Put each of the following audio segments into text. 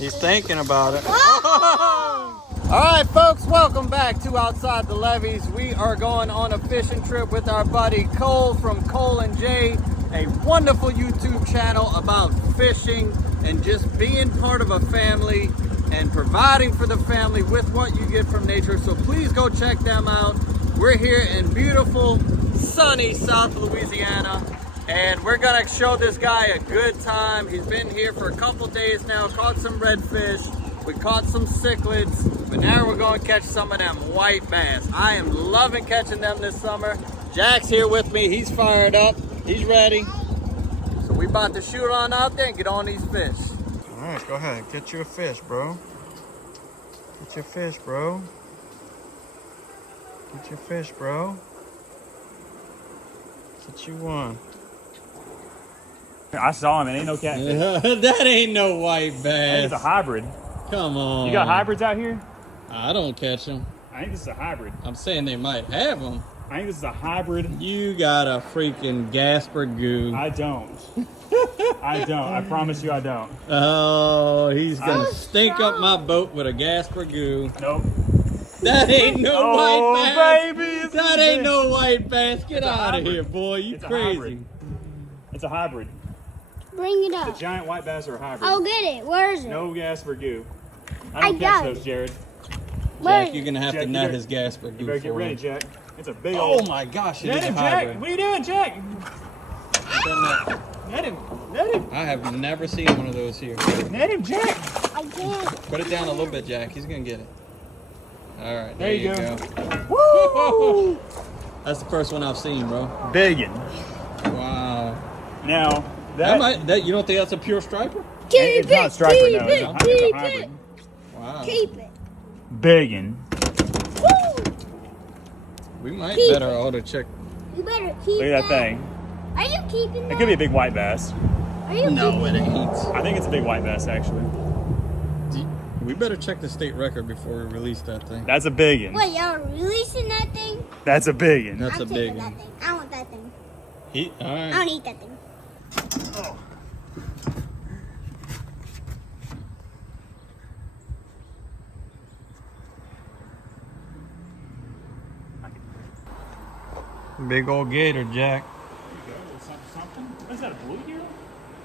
He's thinking about it. Oh! All right, folks, welcome back to Outside the Levees. We are going on a fishing trip with our buddy Cole from Cole and Jay, a wonderful YouTube channel about fishing and just being part of a family and providing for the family with what you get from nature. So please go check them out. We're here in beautiful, sunny South Louisiana, and we're gonna show this guy a good time. He's been here for a couple days now, caught some redfish, we caught some cichlids, but now we're gonna catch some of them white bass. I am loving catching them this summer. Jack's here with me, he's fired up, he's ready. So we about to shoot on out there and get on these fish. All right, go ahead, get you a fish, bro. Get your fish, bro. Get your fish, bro. Get you one. I saw him, it ain't no catfish. That ain't no white bass. I think it's a hybrid. Come on. You got hybrids out here? I don't catch them. I think this is a hybrid. I'm saying they might have them. I think this is a hybrid. You got a freaking Gasper goo. I don't. I don't. I promise you I don't. Oh, he's gonna stink up my boat with a Gasper goo. Nope. That ain't no white bass. Baby, that ain't no white bass. Get out of here, boy. You it's crazy. It's a hybrid. Bring it up. The giant white bass are a hybrid. I'll get it. Where is it? No Gasper goo. I I don't got catch it. those, Jared. Jack, you're gonna have Jack, to you net better- his Gasper goo. You better get for ready, him. Jack. It's a big Oh old... my gosh, it Net is a him, hybrid. Jack. What are you doing, Jack? Net him. Net him. I have never seen one of those here. Net him, Jack. I can't. Put it down a little bit, Jack. He's gonna get it. All right, There you go. Woo! That's the first one I've seen, bro. Biggin. Wow. Now, That you don't think that's a pure striper? Keep it's not a it. striper, Keep no. It's it. a Keep hybrid. it. Wow. Keep it. Biggin. Woo! We might Keep better it. auto check. You better keep Look at that thing. Are you keeping that? It could be a big white bass. Are you No, it keeping ain't. I think it's a big white bass, actually. We better check the state record before we release that thing. That's a biggin. Wait, y'all releasing that thing? That's a biggin. That's I'm a big taking one. that thing. I want that thing. All I right. don't eat that thing. Oh. Big old gator, Jack. There you go. Something. What is that, a bluegill?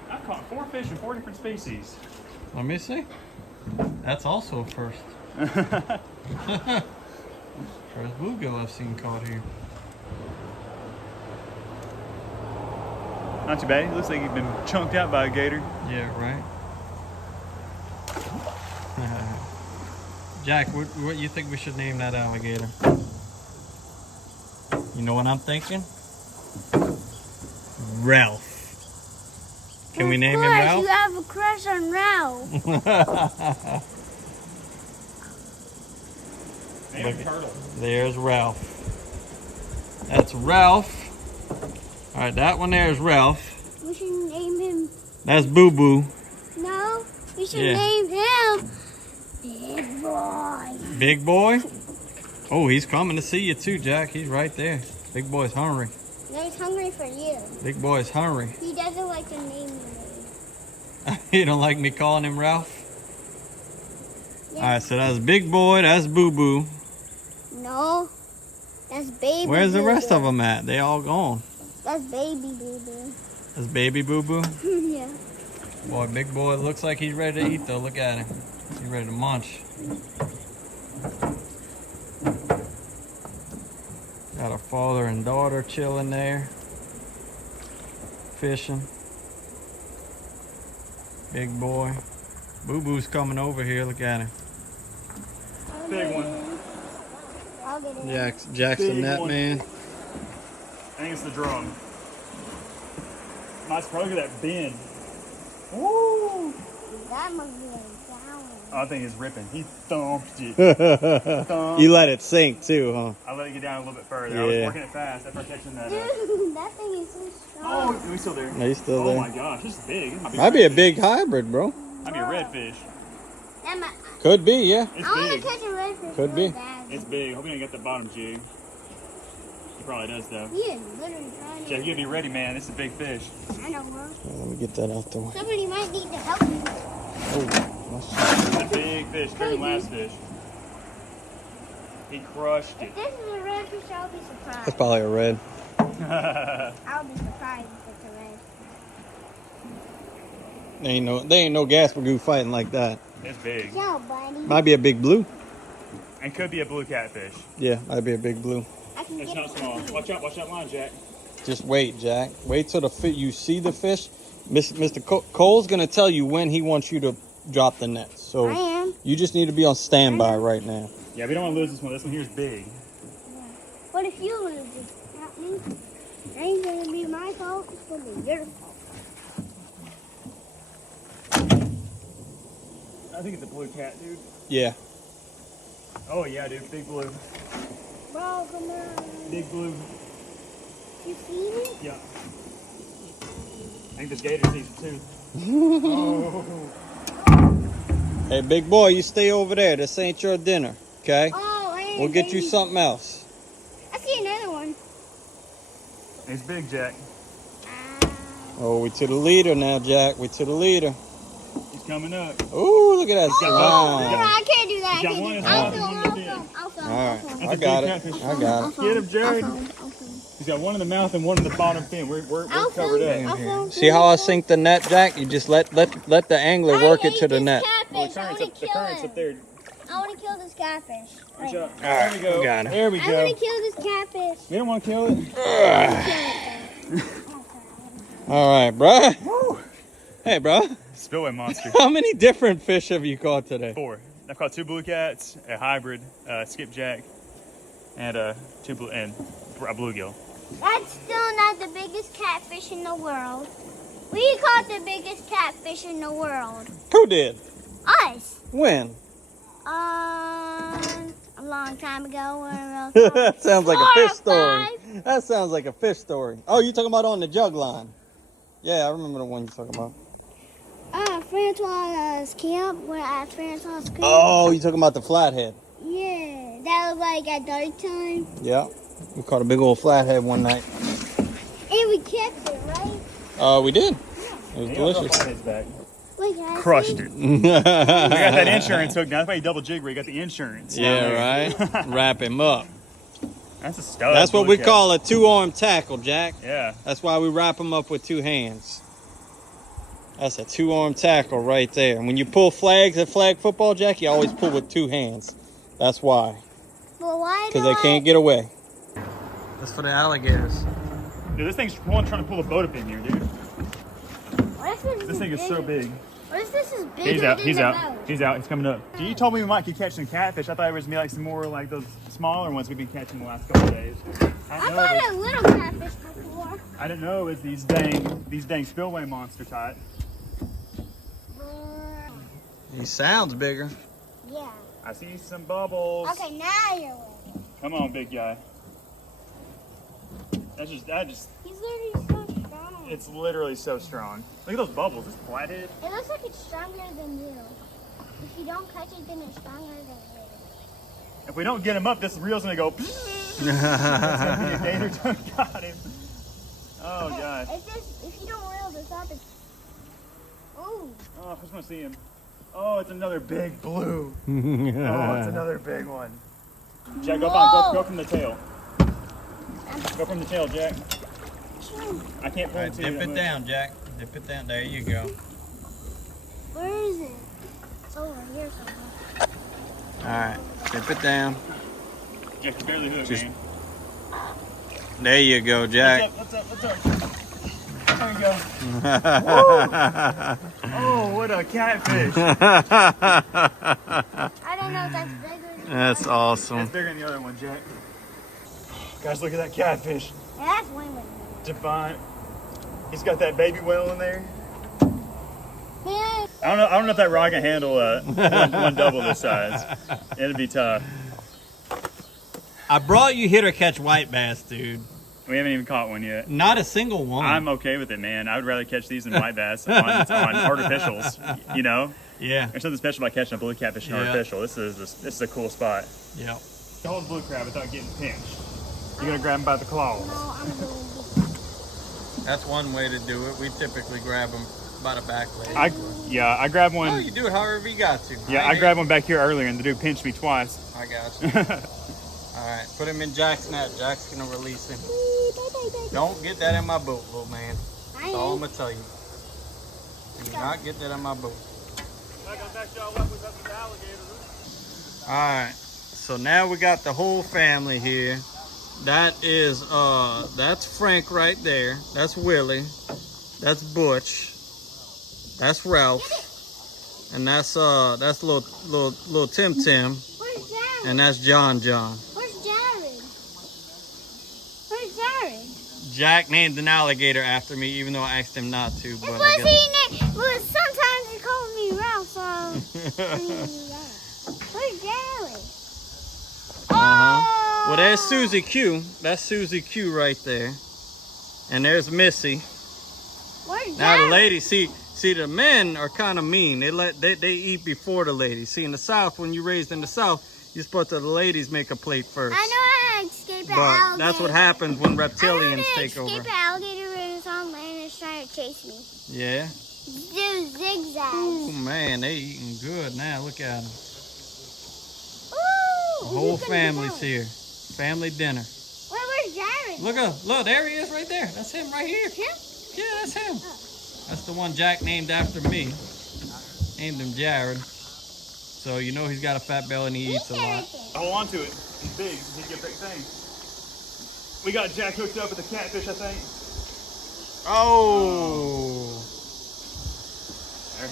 I've caught 4 fish in 4 different species. Let me see. That's also a first. First bluegill I've seen caught here. Not too bad. It looks like you've been chunked out by a gator. Yeah, right. Jack, what you think we should name that alligator? You know what I'm thinking? Ralph. Can we name him Ralph? You have a crush on Ralph. Name him Turtle. There's Ralph. That's Ralph. All right, that one there is Ralph. We should name him. That's Boo Boo. No, we should Yeah. name him Big Boy. Big boy. Oh, he's coming to see you too, Jack. He's right there. Big boy's hungry. No, he's hungry for you. Big boy's hungry. He doesn't like to name you. You don't like me calling him Ralph? Yeah. All right, so that's Big Boy, that's Boo Boo. No, that's Baby. Where's the rest Boo-Boo. of them at? They all gone. That's Baby Boo Boo. That's Baby Boo Boo. Yeah. Boy, Big Boy looks like he's ready to eat though. Look at him. He's ready to munch. Got a father and daughter chilling there. Fishing. Big Boy. Boo Boo's coming over here. Look at him. Big one. I'll get it. Jackson Big Net one. Man. I think it's the drum. Nice, probably look at that bend. Woo! That must be a down. Oh, I think it's ripping. He thumped it. You let it sink too, huh? I let it get down a little bit further. I was Yeah. working it fast after catching that. Dude, that thing is so strong. Oh, he's still there. No, he's still Oh there. my gosh, this is big. This Might be a redfish. big hybrid, bro. Might be a redfish. That might, Could be, yeah. It's I want to big. catch a redfish. Could really be. bad. It's big. Hope he ain't got the bottom jig. He probably does though. He is literally trying to. Jack, you gotta be ready, man. This is a big fish. I know, bro. Let me get that out the way. Somebody might need to help me. It's a big fish, bigger than last fish. He crushed it. If this is a redfish, I'll be surprised. That's probably a red. I'll be surprised if it's a red. They ain't no Gasper fighting like that. It's big. Yo, buddy. Might be a big blue. And could be a blue catfish. Yeah, might be a big blue. I can It's get not small. Watch that line, Jack. Just wait, Jack. Wait till you see the fish. Mr. Cole's gonna tell you when he wants you to drop the net. So I am. you just need to be on standby right now. Yeah, we don't want to lose this one. This one here is big. What if you lose it? Not me. It ain't gonna be my fault. It's gonna be your fault. I think it's a blue cat, dude. Yeah. Oh yeah, dude. Big blue. Bro, come on. Big blue. You see me? Yeah. I think this gator sees it too. Oh. Hey, big boy, you stay over there. This ain't your dinner, okay? Oh, hey, We'll get you something else. I see another one. It's big, Jack. Oh, we to the leader now, Jack. We to the leader. He's coming up. Ooh, look at that Oh, slime. I can't do that. You got one in his mouth and one in his ear. I'll film. All right, That's I a big got it. catfish. I got it. Get him, Jared. I'll film. He's got one in the mouth and one in the bottom fin. We're I'll covered film. up. I'll film. See how I sink the net, Jack? You just let the angler work it to the net. Well, the current's up there. I want to kill this catfish. Watch Right. out. There we go. got it. There we I go. want to kill this catfish. We don't want to kill it. All right, bro. Hey, bro. Spillway monster. How many different fish have you caught today? 4. I've caught 2 blue cats, a hybrid skipjack, and a bluegill. That's still not the biggest catfish in the world. We caught the biggest catfish in the world. Who did? Us. When? A long time ago. That sounds like a 4 fish or story. 5. That sounds like a fish story. Oh, you talking about on the jug line? Yeah, I remember the one you're talking about. Francois' camp. We're at Francois' camp. Oh, you talking about the flathead? Yeah, that was like at dark time. Yeah. We caught a big old flathead one night. And we kept it, right? We did. It was delicious. Wait, guys. Crushed it. We got that insurance hook now. That's why he double jig where he got the insurance. Yeah, right? Wrap him up. That's a stud. That's what blue we cat. call a 2-arm tackle, Jack. Yeah. That's why we wrap them up with 2 hands. That's a 2-arm tackle right there. And when you pull flags at flag football, Jack, you always pull with 2 hands. That's why. Well, why Because they can't get away. That's for the alligators. Dude, this thing's trying to pull a boat up in here, dude. This thing is so big. What if this is bigger He's out. than He's the out. boat? He's out. He's coming up. You told me we might keep catching catfish. I thought it was gonna be like some more like those smaller ones we've been catching the last couple of days. I caught a little catfish before. I didn't know it was these dang spillway monster type. He sounds bigger. Yeah. I see some bubbles. Okay, now you're winning. Come on, big guy. That just. He's literally so strong. It's literally so strong. Look at those bubbles. It's flathead. It looks like it's stronger than you. If you don't catch it, then it's stronger than you. If we don't get him up, this reel's gonna go. It's gonna be a gator tongue got him. Oh gosh. If you don't reel this up, it's. Ooh. Oh, I just want to see him. Oh, it's another big blue. Oh, it's another big one. Jack, go from the tail. Go from the tail, Jack. I can't pull All it right, to dip it down, Jack. Dip it down. There you go. Where is it? It's over here somewhere. All right, dip it down. Jack, you barely hooked, Just- man. There you go, Jack. What's up? There you go. Oh, what a catfish. I don't know if that's bigger than That's awesome. It's bigger than the other one, Jack. Guys, look at that catfish. Yeah, that's way bigger. Divine. He's got that baby whale in there. Man, I don't know if that rod can handle one double this size. It'd be tough. I brought you here to catch white bass, dude. We haven't even caught one yet. Not a single one. I'm okay with it, man. I would rather catch these than white bass on artificials, you know? Yeah. There's something special about catching a blue catfish in Yeah. artificial. This is a cool spot. Yep. Hold the blue crab without getting pinched. You're gonna grab him by the claws. no, I'm going to That's one way to do it. We typically grab them by the back leg. I grabbed one. Oh, you do it however you got to. Yeah, I grabbed one back here earlier and the dude pinched me twice. I got you. All right, put him in Jack's net. Jack's gonna release him. Don't get that in my boat, little man. That's all I'm gonna tell you. Do not get that in my boat. All right, so now we got the whole family here. That is that's Frank right there. That's Willie. That's Butch. That's Ralph. And that's little Tim. Where's Jared? And that's John. Where's Jared? Where's Jared? Jack named an alligator after me, even though I asked him not to. But I guess... Well, sometimes he calls me Ralph, so where's Jared? Oh! Well, there's Susie Q. That's Susie Q right there. And there's Missy. Where's Now Jared? the ladies, see the men are kind of mean. They eat before the ladies. See, in the South, when you're raised in the South, you're supposed to the ladies make a plate first. I know how to escape an But alligator. that's what happens when reptilians take I know how to over. escape an alligator when it's on land and it's trying to chase me. Yeah. Do zigzags. Oh man, they eating good now. Look at them. Ooh, The whole family's here. Family dinner. Where's Jared? Look, there he is right there. That's him right here. Him? Yeah, that's him. That's the one Jack named after me. Named him Jared. So you know he's got a fat belly and he eats a lot. Hold on to it. He's big. He'd get a big thing. We got Jack hooked up with the catfish, I think. Oh.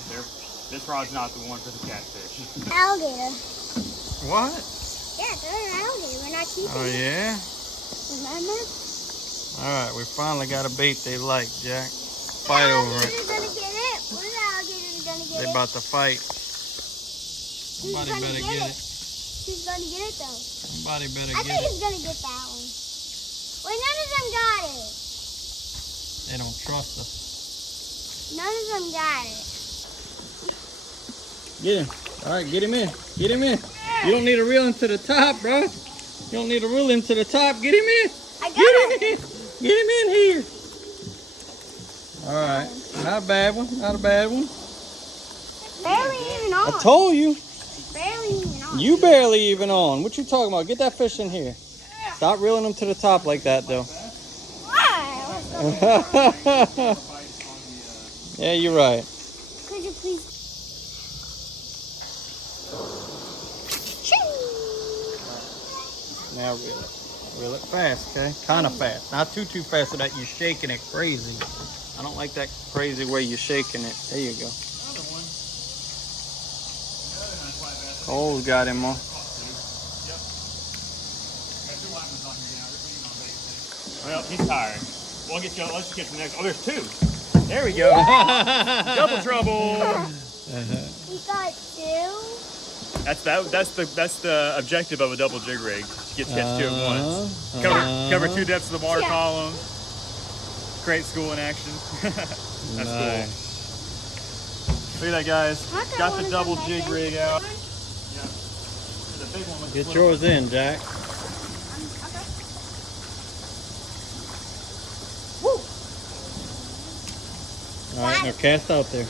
There. This rod's not the one for the catfish. Alligator. What? Yeah, they're an alligator. We're not keeping Oh it. yeah? Remember? Alright, we finally got a bait they like, Jack. Fight over it. Alligator's gonna get it. What is alligator gonna get They it? about to fight. Who's Somebody gonna better get it. Who's gonna get it though? Somebody better I get think it. he's gonna get that one. Wait, none of them got it. They don't trust us. None of them got it. Get him. Alright, get him in. Get him in. You don't need to reel him to the top, bro. You don't need to reel him to the top. Get him in. I got Get it. him in. Get him in here. Alright. Not a bad one. Not a bad one. Barely even on. I told you. Barely even on. You barely even on. What you talking about? Get that fish in here. Stop reeling him to the top like that, though. Why? Yeah, you're right. Could you please? Now reel it. Reel it fast, okay? Kind of fast. Not too fast so that you're shaking it crazy. I don't like that crazy way you're shaking it. There you go. Cole's got him on. Well, he's tired. Let's just get the next. Oh, there's two. There we go. Double trouble. We got two. That's the objective of a double jig rig. To catch two at once. Cover two depths of the water column. Create school in action. That's Nice. cool. Look at that, guys. Got the double one jig back rig out. Yeah. There's a big one with Get yours in, Jack. All right, now cast out there.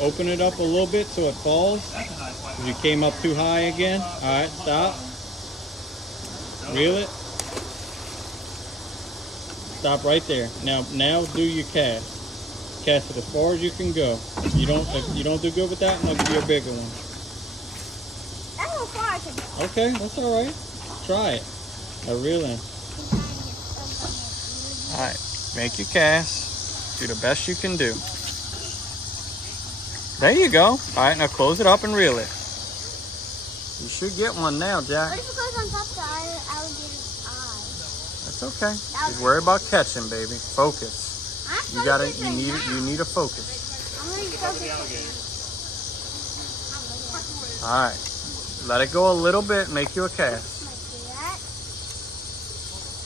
Open it up a little bit so it falls. You came up too high again. All right, stop. Reel it. Stop right there. Now do your cast. Cast it as far as you can go. If you don't do good with that, I'll give you a bigger one. That's how far I can go. Okay, that's all right. Try it. Now reel in. All right, make your cast. Do the best you can do. There you go. All right, now close it up and reel it. You should get one now, Jack. What if it goes on top of the alligator's eye? That's okay. Just worry about catching, baby. Focus. You need a focus. I'm gonna focus. All right. Let it go a little bit. Make you a cast.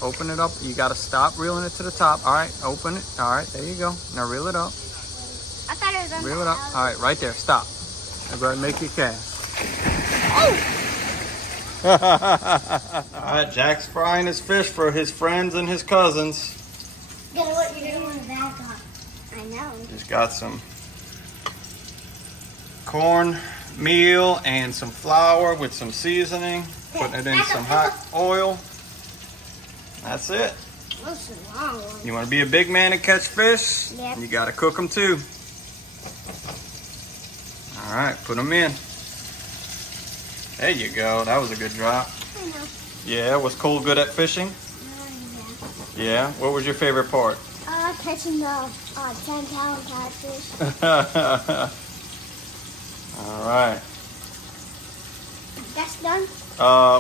Open it up. You got to stop reeling it to the top. All right. Open it. All right. There you go. Now reel it up. I thought it was on Reel it up. All right. Right there. Stop. Now go ahead and make your cast. All right. Jack's frying his fish for his friends and his cousins. Guess what you're doing? Just got some corn meal and some flour with some seasoning. Putting it in some hot oil. That's it. What's the long one? You want to be a big man and catch fish? Yep. You got to cook them too. All right, put them in. There you go. That was a good drop. I know. Yeah, was Cole good at fishing? Yeah. What was your favorite part? Catching the 10-pound catfish. All right. That's done?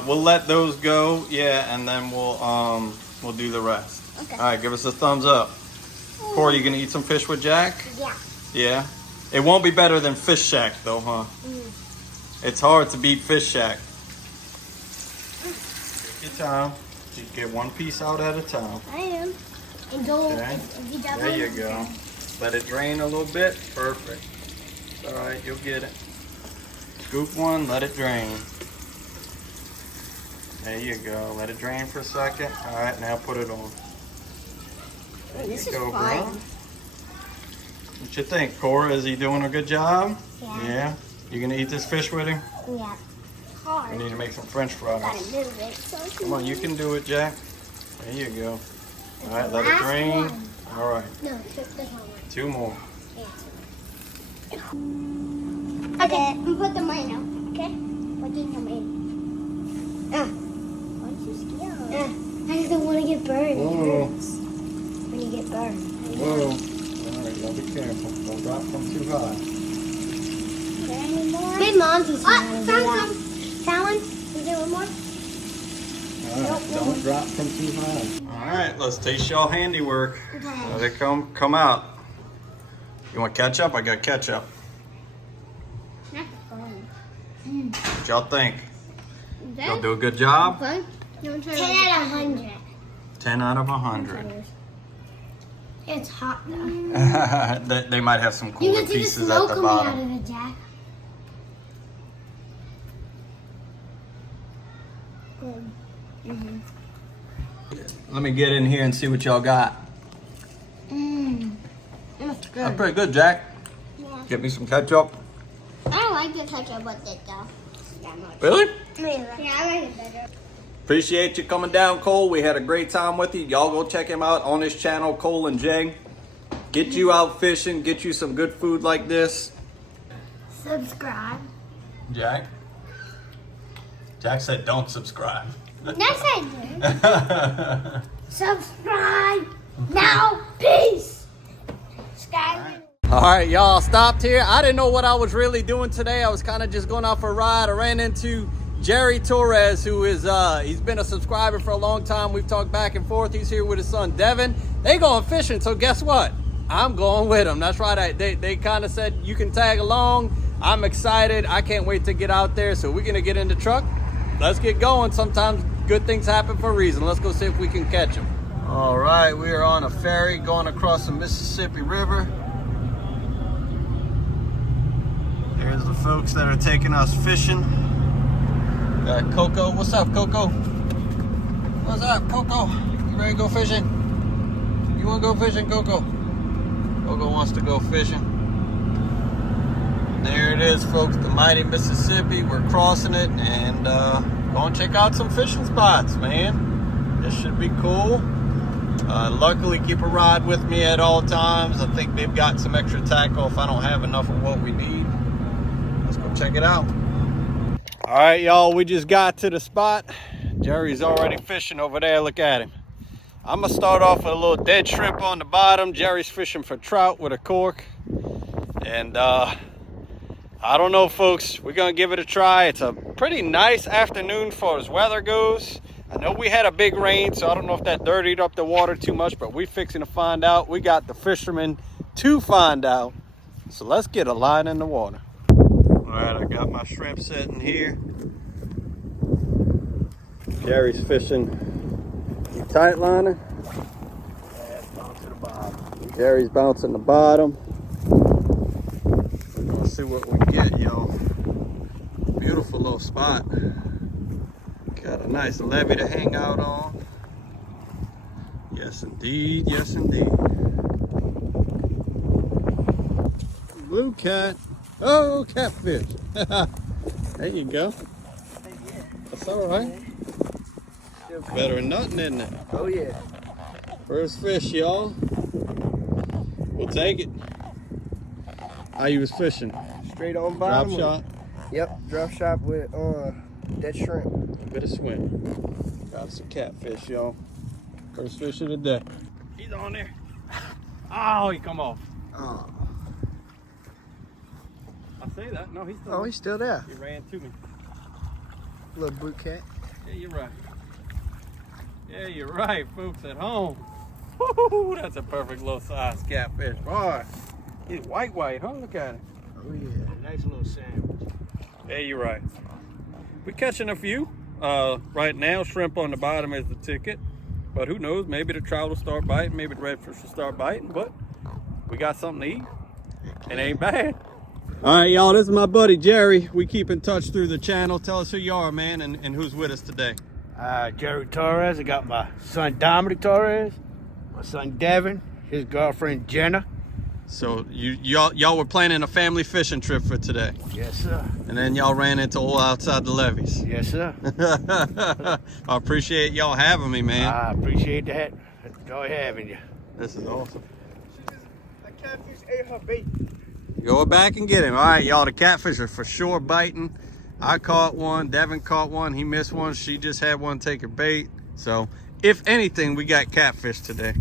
We'll let those go. Yeah, and then we'll do the rest. Okay. All right, give us a thumbs up. Corey, you gonna eat some fish with Jack? Yeah. Yeah. It won't be better than Fish Shack though, huh? It's hard to beat Fish Shack. Take your time. Just get one piece out at a time. I am. And go. Okay. If you don't There you go. Let it drain a little bit. Perfect. All right, you'll get it. Scoop one, let it drain. There you go. Let it drain for a second. All right, now put it on. There This you is go, fun. bro. What you think, Cora? Is he doing a good job? Yeah. You gonna eat this fish with him? Yeah. Hard. We need to make some French fries. Gotta move it. So Come on, you can do it, Jack. There you go. All right, let it drain. One. All right, No, this one. 2 more. Okay, and put the mine out. Okay? Putting them in. Why are you scared? I don't want to get burned. It hurts when you get burned. Whoa. All right, y'all be careful. Don't drop from too high. Is there any more? Big mom teaches me how to do that. Found one? Is there one more? All right, don't drop from too high. All right, let's taste y'all handiwork. Okay. Let it come out. You want ketchup? I got ketchup. That's fun. What y'all think? Y'all do a good job? Fun? 10 out of 100. 10 out of 100. It's hot though. They might have some You cooler can see the pieces smoke at the coming out bottom. of it, Jack. Let me get in here and see what y'all got. That's good. That's pretty good, Jack. Yeah. Get me some ketchup. I don't like the ketchup with it though. That much. Really? Yeah, I like it better. Appreciate you coming down, Cole. We had a great time with you. Y'all go check him out on his channel, Cole and Jay. Get you out fishing, get you some good food like this. Subscribe. Jack? Jack said don't subscribe. Yes, I do. Subscribe now. Peace. Subscribe. All right, y'all, stopped here. I didn't know what I was really doing today. I was kind of just going out for a ride. I ran into Jerry Torres, who is, he's been a subscriber for a long time. We've talked back and forth. He's here with his son, Devin. They going fishing, so guess what? I'm going with them. That's right. They kind of said you can tag along. I'm excited. I can't wait to get out there. So we're going to get in the truck. Let's get going. Sometimes good things happen for a reason. Let's go see if we can catch them. All right, we are on a ferry going across the Mississippi River. There's the folks that are taking us fishing. Got Coco. What's up, Coco? What's up, Coco? You ready to go fishing? You want to go fishing, Coco? Coco wants to go fishing. There it is, folks, the mighty Mississippi. We're crossing it and going to check out some fishing spots, man. This should be cool. Luckily, keep a rod with me at all times. I think they've got some extra tackle if I don't have enough of what we need. Let's go check it out. All right, y'all, we just got to the spot. Jerry's already fishing over there. Look at him. I'm gonna start off with a little dead shrimp on the bottom. Jerry's fishing for trout with a cork. And I don't know, folks, we're gonna give it a try. It's a pretty nice afternoon for as weather goes. I know we had a big rain, so I don't know if that dirtied up the water too much, but we're fixing to find out. We got the fishermen to find out. So let's get a line in the water. All right, I got my shrimp sitting here. Jerry's fishing the tight liner. Jerry's bouncing the bottom. We're gonna see what we get, y'all. Beautiful little spot. Got a nice levee to hang out on. Yes, indeed. Yes, indeed. blue cat. Oh, catfish. There you go. That's all right. Better than nothing, isn't it? Oh yeah. First fish, y'all. We'll take it. How you was fishing? Straight on Drop bottom. shot. Yep, drop shot with that shrimp. A bit of swim. Got some catfish, y'all. First fish of the day. He's on there. Oh, he come off. Oh. I say that. No, he's still. Oh, he's still there. He ran to me. Little blue cat. Yeah, you're right. Yeah, you're right, folks at home. Woo-hoo, that's a perfect little size catfish. Boy, he's white, huh? Look at him. Oh yeah. Nice little sandwich. Yeah, you're right. We're catching a few. Right now, shrimp on the bottom is the ticket. But who knows? Maybe the trout will start biting. Maybe the redfish will start biting. But we got something to eat. It ain't bad. All right, y'all. This is my buddy Jerry. We keep in touch through the channel. Tell us who you are, man, and who's with us today. Jerry Torres. I got my son Dominic Torres, my son Devin, his girlfriend Jenna. So y'all were planning a family fishing trip for today. Yes, sir. And then y'all ran into all outside the levees. Yes, sir. I appreciate y'all having me, man. I appreciate that. Enjoy having you. This is awesome. The catfish ate her bait. Go back and get him. All right, y'all, the catfish are for sure biting. I caught one, Devin caught one, he missed one. She just had one take her bait. So if anything, we got catfish today.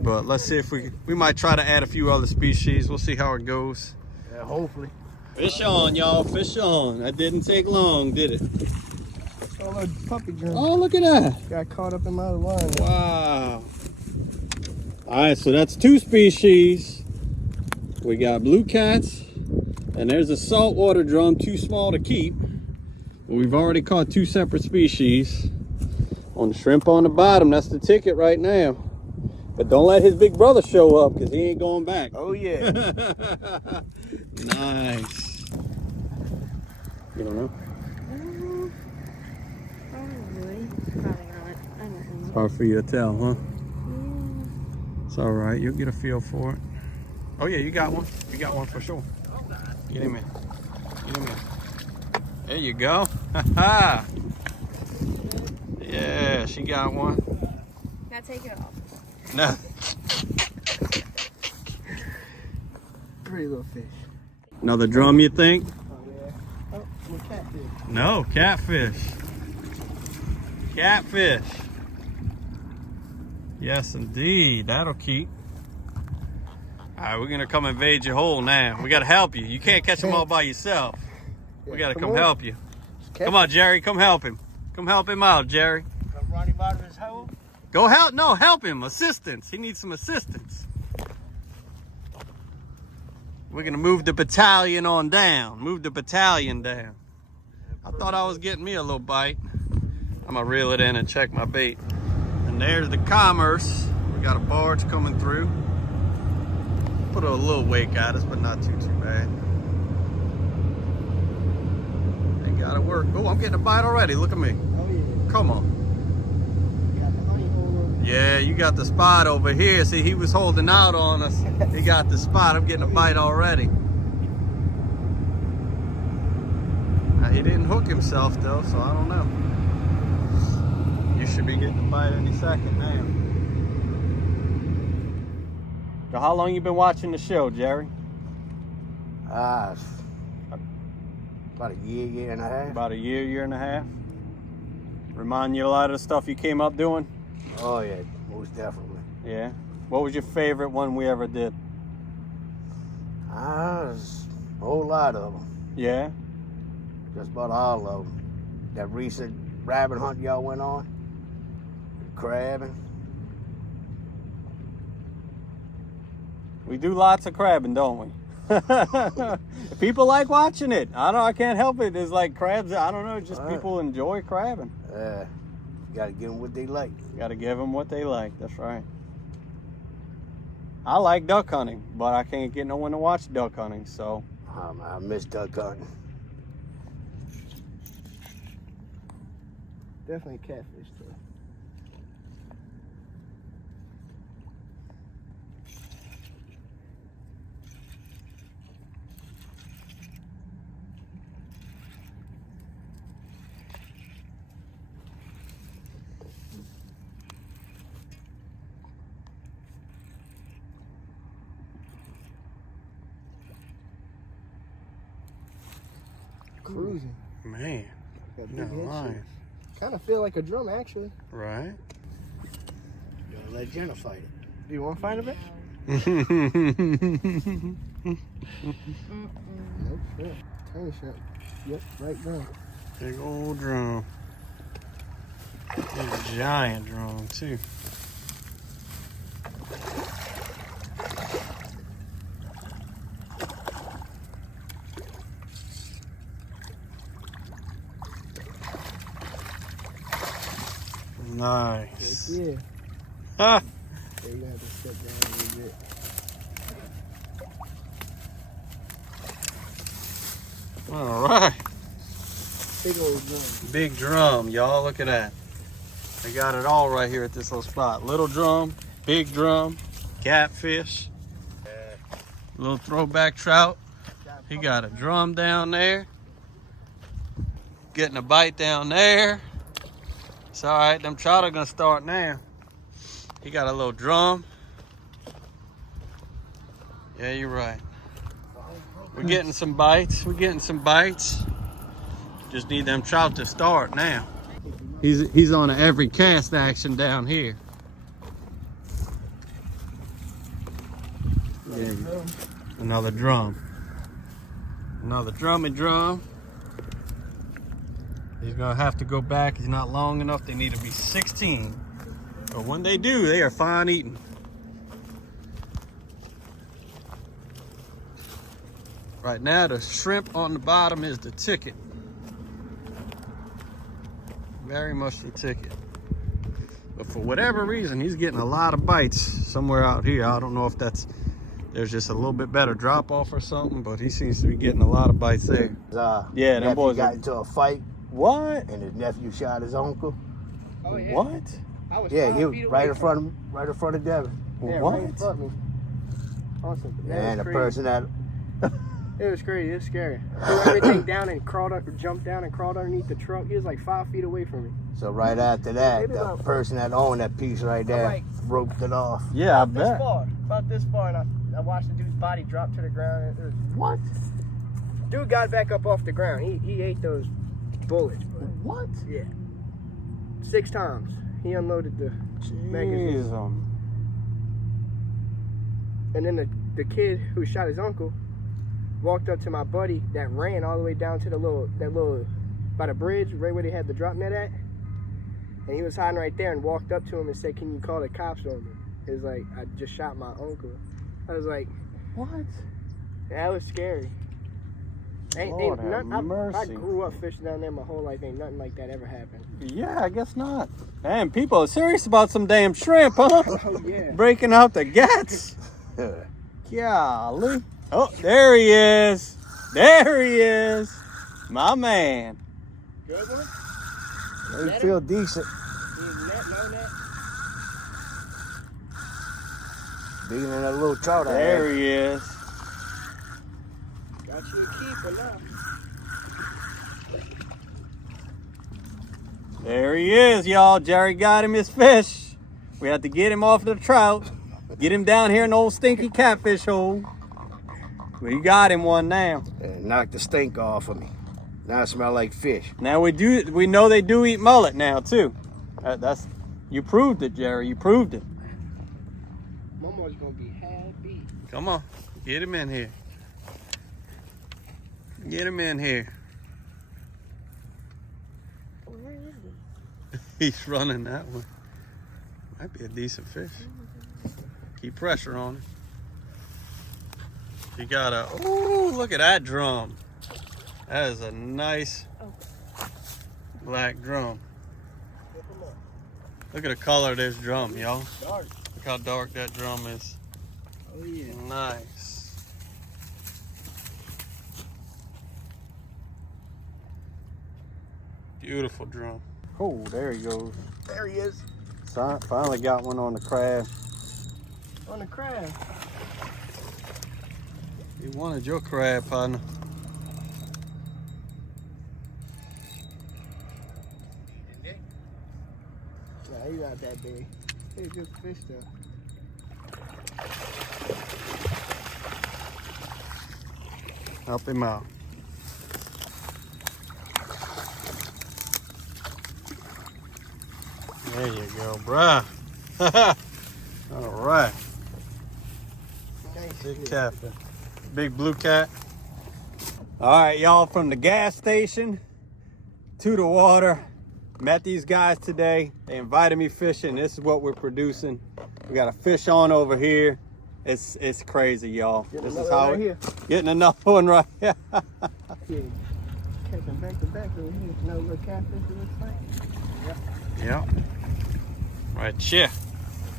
But let's see if we might try to add a few other species. We'll see how it goes. Yeah, hopefully. Fish on, y'all, fish on. That didn't take long, did it? Oh, little puppy jump. Oh, look at that. Got caught up in my line. Wow. All right, so that's two species. We got blue cats, and there's a saltwater drum, too small to keep. But we've already caught two separate species. On the shrimp on the bottom, that's the ticket right now. But don't let his big brother show up, because he ain't going back. Oh yeah. Nice. You don't know? Probably. Probably not. I don't know. It's hard for you to tell, huh? It's all right. You'll get a feel for it. Oh, yeah, you got one. You got one for sure. Get him in. Get him in. There you go. Ha-ha. Yeah, she got one. Now take it off. No. Pretty little fish. Another drum, you think? Oh yeah. Oh, little catfish. No, catfish. Catfish. Yes, indeed. That'll keep. All right, we're going to come invade your hole now. We got to help you. You can't catch them all by yourself. We got to come help you. Come on, Jerry. Come help him. Come help him out, Jerry. Come run him out of his hole. Go help. No, help him. Assistance. He needs some assistance. We're going to move the battalion on down. Move the battalion down. I thought I was getting me a little bite. I'm going to reel it in and check my bait. And there's the Commerce. We got a barge coming through. Put a little wake at us, but not too bad. They gotta work. Oh, I'm getting a bite already. Look at me. Oh yeah. Come on. Got the honey hole. Yeah, you got the spot over here. See, he was holding out on us. He got the spot. I'm getting a bite already. Now, he didn't hook himself though, so I don't know. You should be getting a bite any second now. So how long you been watching the show, Jerry? About a year and a half. About a year and a half. Remind you a lot of the stuff you came up doing? Oh yeah, most definitely. Yeah. What was your favorite one we ever did? There's a whole lot of them. Yeah? Just about all of them. That recent rabbit hunt y'all went on. Crabbing. We do lots of crabbing, don't we? People like watching it. I can't help it. It's like crabs. I don't know. Just people enjoy crabbing. You gotta give them what they like. Got to give them what they like. That's right. I like duck hunting, but I can't get no one to watch duck hunting, so. I miss duck hunting. Definitely catfish though. Cruising. Man, Got no big head lying. shape. Kind of feel like a drum, actually. Right? You gotta let Jenna fight it. Do you want to find a bit? Big Nope, shrimp. Tiny shrimp. Yep, right drum. old drum. Big giant drum too. Nice. Yeah. Ah. Yeah, you're gonna have to step down a little bit. All right. Big old drum. Big drum, y'all. Look at that. They got it all right here at this little spot. Little drum, big drum, catfish, little throwback trout. He got a drum down there. Getting a bite down there. It's all right. Them trout are gonna start now. He got a little drum. Yeah, you're right. We're getting some bites. We're getting some bites. Just need them trout to start now. He's on every cast action down here. Yeah. Another drum. Another drummy drum. He's gonna have to go back. He's not long enough. They need to be 16. But when they do, they are fine eating. Right now, the shrimp on the bottom is the ticket. Very much the ticket. But for whatever reason, he's getting a lot of bites somewhere out here. I don't know if there's just a little bit better drop off or something, but he seems to be getting a lot of bites there. Yeah, them boys got into a fight. What? And his nephew shot his uncle. Oh, yeah. What? I was Yeah, 5 he was feet right away in front of Devin. Yeah, What? right in front of me. Awesome. That And was the crazy. person that It was crazy. It was scary. Threw everything down and crawled up, jumped down and crawled underneath the truck. He was like 5 feet away from me. So right after that, Maybe the about- person that owned that piece right there like- roped it off. Yeah, I This bet. far, about this far, and I watched the dude's body drop to the ground. It was, What? dude got back up off the ground. He ate those bullets. But What? yeah, 6 times he unloaded the magazine. Jeez, And then the kid who shot his uncle walked up to my buddy that ran all the way down to that little by the bridge, right where they had the drop net at. And he was hiding right there and walked up to him and said, "Can you call the cops on me?" He was like, "I just shot my uncle." I was like, What? that was scary. Lord have I mercy. grew up fishing down there my whole life. Ain't nothing like that ever happened. Yeah, I guess not. Man, people are serious about some damn shrimp, huh? Oh yeah. Breaking out the guts. Golly. Oh, there he is. There he is. My man. Good one? They feel decent. Net, no net. Bigger than that little trout I There had. he is. Got you a keeper now. There he is, y'all. Jerry got him his fish. We had to get him off the trout. Get him down here in the old stinky catfish hole. We got him one now. And knocked the stink off of me. Now I smell like fish. Now we know they do eat mullet now too. You proved it, Jerry. You proved it. Momo's gonna be happy. Come on, get him in here. Get him in here. Where is he? He's running that one. Might be a decent fish. Keep pressure on him. You got a, oh, look at that drum. That is a nice black drum. Look at the color of this drum, y'all. Dark. Look how dark that drum is. Oh yeah. Nice. Beautiful drum. Oh, there he goes. There he is. Finally got one on the crab. On the crab. He wanted your crab, partner. Nah, he's not that big. He's just a fish though. Help him out. There you go, bruh. All right. Nice. Big catfish. Big blue cat. All right, y'all, from the gas station to the water. Met these guys today. They invited me fishing. This is what we're producing. We got a fish on over here. It's crazy, y'all. This is how here. Getting another one right here. Catching back to back over here. Another little catfish it looks like. Yep. Right here.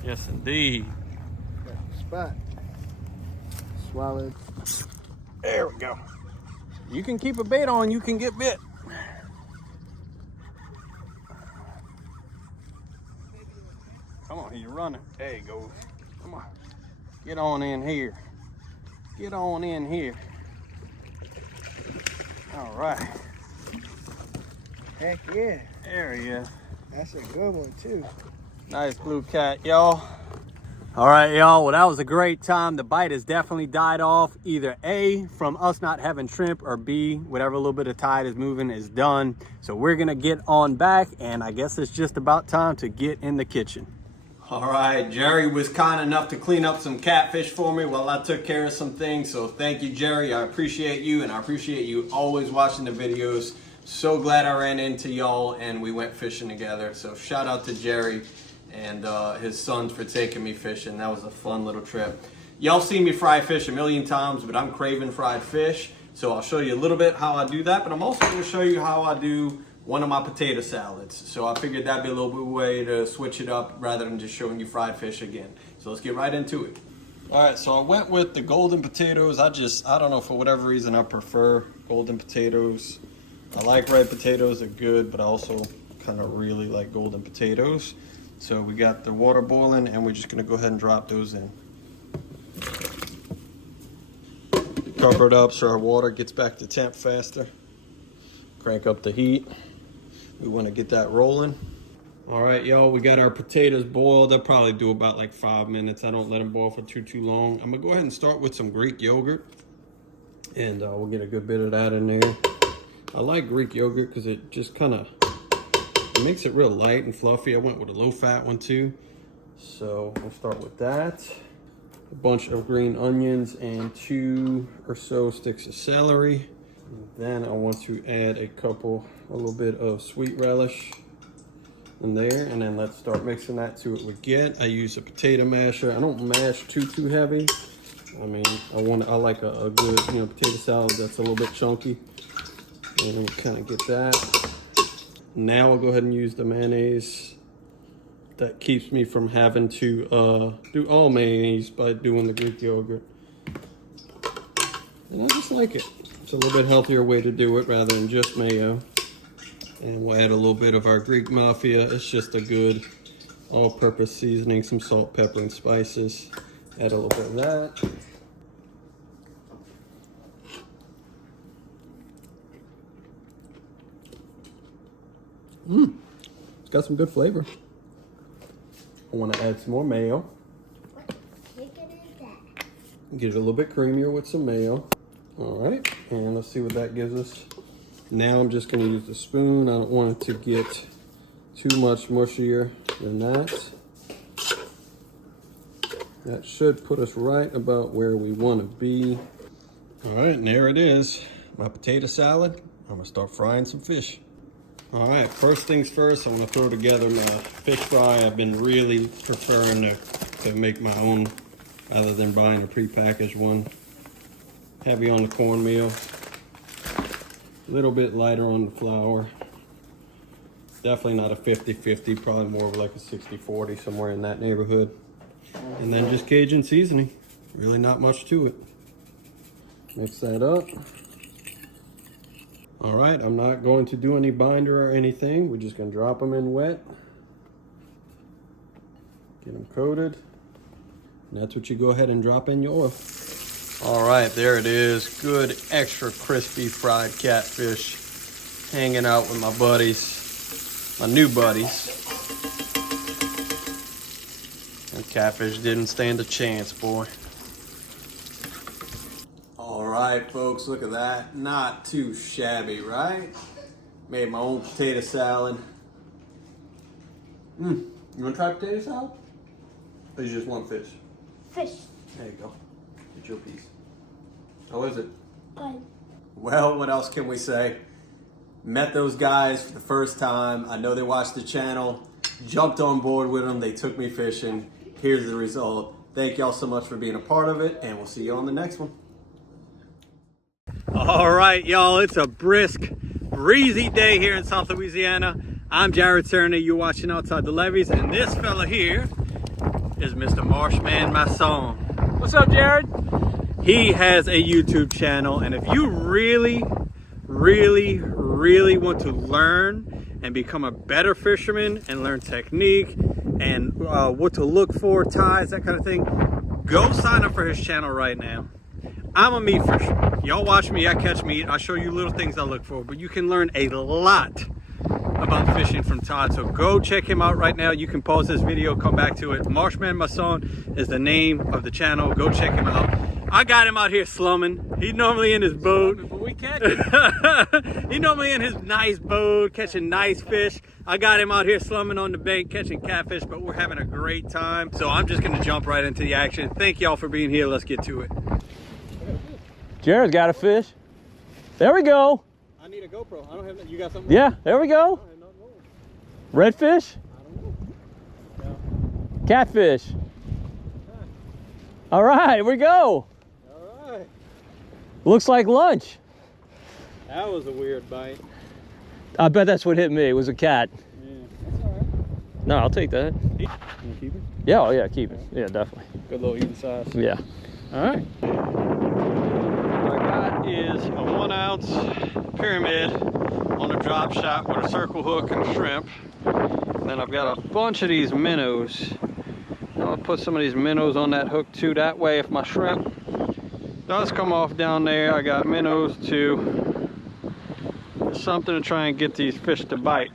Yes, indeed. Spot. Swallowed. There we go. You can keep a bait on, you can get bit. Come on, he's running. There he goes. Come on. Get on in here. Get on in here. All right. Heck yeah. There he is. That's a good one too. Nice blue cat, y'all. All right, y'all. Well, that was a great time. The bite has definitely died off. Either A, from us not having shrimp, or B, whatever little bit of tide is moving is done. So we're gonna get on back, and I guess it's just about time to get in the kitchen. All right, Jerry was kind enough to clean up some catfish for me while I took care of some things. So thank you, Jerry. I appreciate you, and I appreciate you always watching the videos. So glad I ran into y'all and we went fishing together. So shout out to Jerry and his sons for taking me fishing. That was a fun little trip. Y'all seen me fry fish a million times, but I'm craving fried fish. So I'll show you a little bit how I do that, but I'm also gonna show you how I do one of my potato salads. So I figured that'd be a little bit of a way to switch it up rather than just showing you fried fish again. So let's get right into it. All right, so I went with the golden potatoes. I don't know, for whatever reason, I prefer golden potatoes. I like red potatoes, they're good, but I also kind of really like golden potatoes. So we got the water boiling and we're just gonna go ahead and drop those in. Cover it up so our water gets back to temp faster. Crank up the heat. We wanna get that rolling. All right, y'all, we got our potatoes boiled. They'll probably do about like 5 minutes. I don't let them boil for too long. I'm gonna go ahead and start with some Greek yogurt. And we'll get a good bit of that in there. I like Greek yogurt because it just kind of makes it real light and fluffy. I went with a low-fat one too. So we'll start with that. A bunch of green onions and 2 or so sticks of celery. And then I want to add a little bit of sweet relish in there. And then let's start mixing that to it with get. I use a potato masher. I don't mash too heavy. I mean, I like a good, potato salad that's a little bit chunky. And then kind of get that. Now I'll go ahead and use the mayonnaise. That keeps me from having to do all mayonnaise by doing the Greek yogurt. And I just like it. It's a little bit healthier way to do it rather than just mayo. And we'll add a little bit of our Greek mafia. It's just a good all-purpose seasoning, some salt, pepper, and spices. Add a little bit of that. It's got some good flavor. I want to add some more mayo. Get it a little bit creamier with some mayo. All right, and let's see what that gives us. Now I'm just going to use the spoon. I don't want it to get too much mushier than that. That should put us right about where we want to be. All right, and there it is. My potato salad. I'm going to start frying some fish. All right, first things first, I want to throw together my fish fry. I've been really preferring to make my own rather than buying a prepackaged one. Heavy on the cornmeal, a little bit lighter on the flour. Definitely not a 50-50, probably more of like a 60-40, somewhere in that neighborhood. And then just Cajun seasoning, really not much to it. Mix that up. All right, I'm not going to do any binder or anything. We're just gonna drop them in wet. Get them coated. And that's what you go ahead and drop in your oil. All right, there it is. Good, extra crispy fried catfish. Hanging out with my buddies, my new buddies. And catfish didn't stand a chance, boy. All right, folks, look at that. Not too shabby, right? Made my own potato salad. You want to try potato salad? Or you just want fish? Fish. There you go. Get your piece. How is it? Good. Well, what else can we say? Met those guys for the first time. I know they watched the channel. Jumped on board with them. They took me fishing. Here's the result. Thank y'all so much for being a part of it, and we'll see you on the next one. All right, y'all. It's a brisk, breezy day here in South Louisiana. I'm Jared Cerny. You're watching Outside the Levees, and this fella here is Mr. Marshman Masson. What's up, Jared? He has a YouTube channel, and if you really want to learn and become a better fisherman and learn technique and what to look for, ties, that kind of thing, go sign up for his channel right now. I'm a meat fisher. Y'all watch me, I catch meat. I show you little things I look for, but you can learn a lot about fishing from Todd. So go check him out right now. You can pause this video, come back to it. Marshman Masson is the name of the channel. Go check him out. I got him out here slumming. He's normally in his boat. But we catch it. He's normally in his nice boat, catching nice fish. I got him out here slumming on the bank, catching catfish, but we're having a great time. So I'm just gonna jump right into the action. Thank y'all for being here. Let's get to it. Jared's got a fish. There we go. I need a GoPro. I don't have that. You got something? Yeah, there we go. Redfish? Catfish. All right, here we go. All right. Looks like lunch. That was a weird bite. I bet that's what hit me. It was a cat. Yeah, that's all right. No, I'll take that. You keep it? Yeah, oh yeah, keep it. Yeah, definitely. Good little even size. Yeah. All right. What I got is a 1 ounce pyramid on a drop shot with a circle hook and shrimp. And then I've got a bunch of these minnows. I'll put some of these minnows on that hook too. That way if my shrimp does come off down there, I got minnows too. Something to try and get these fish to bite.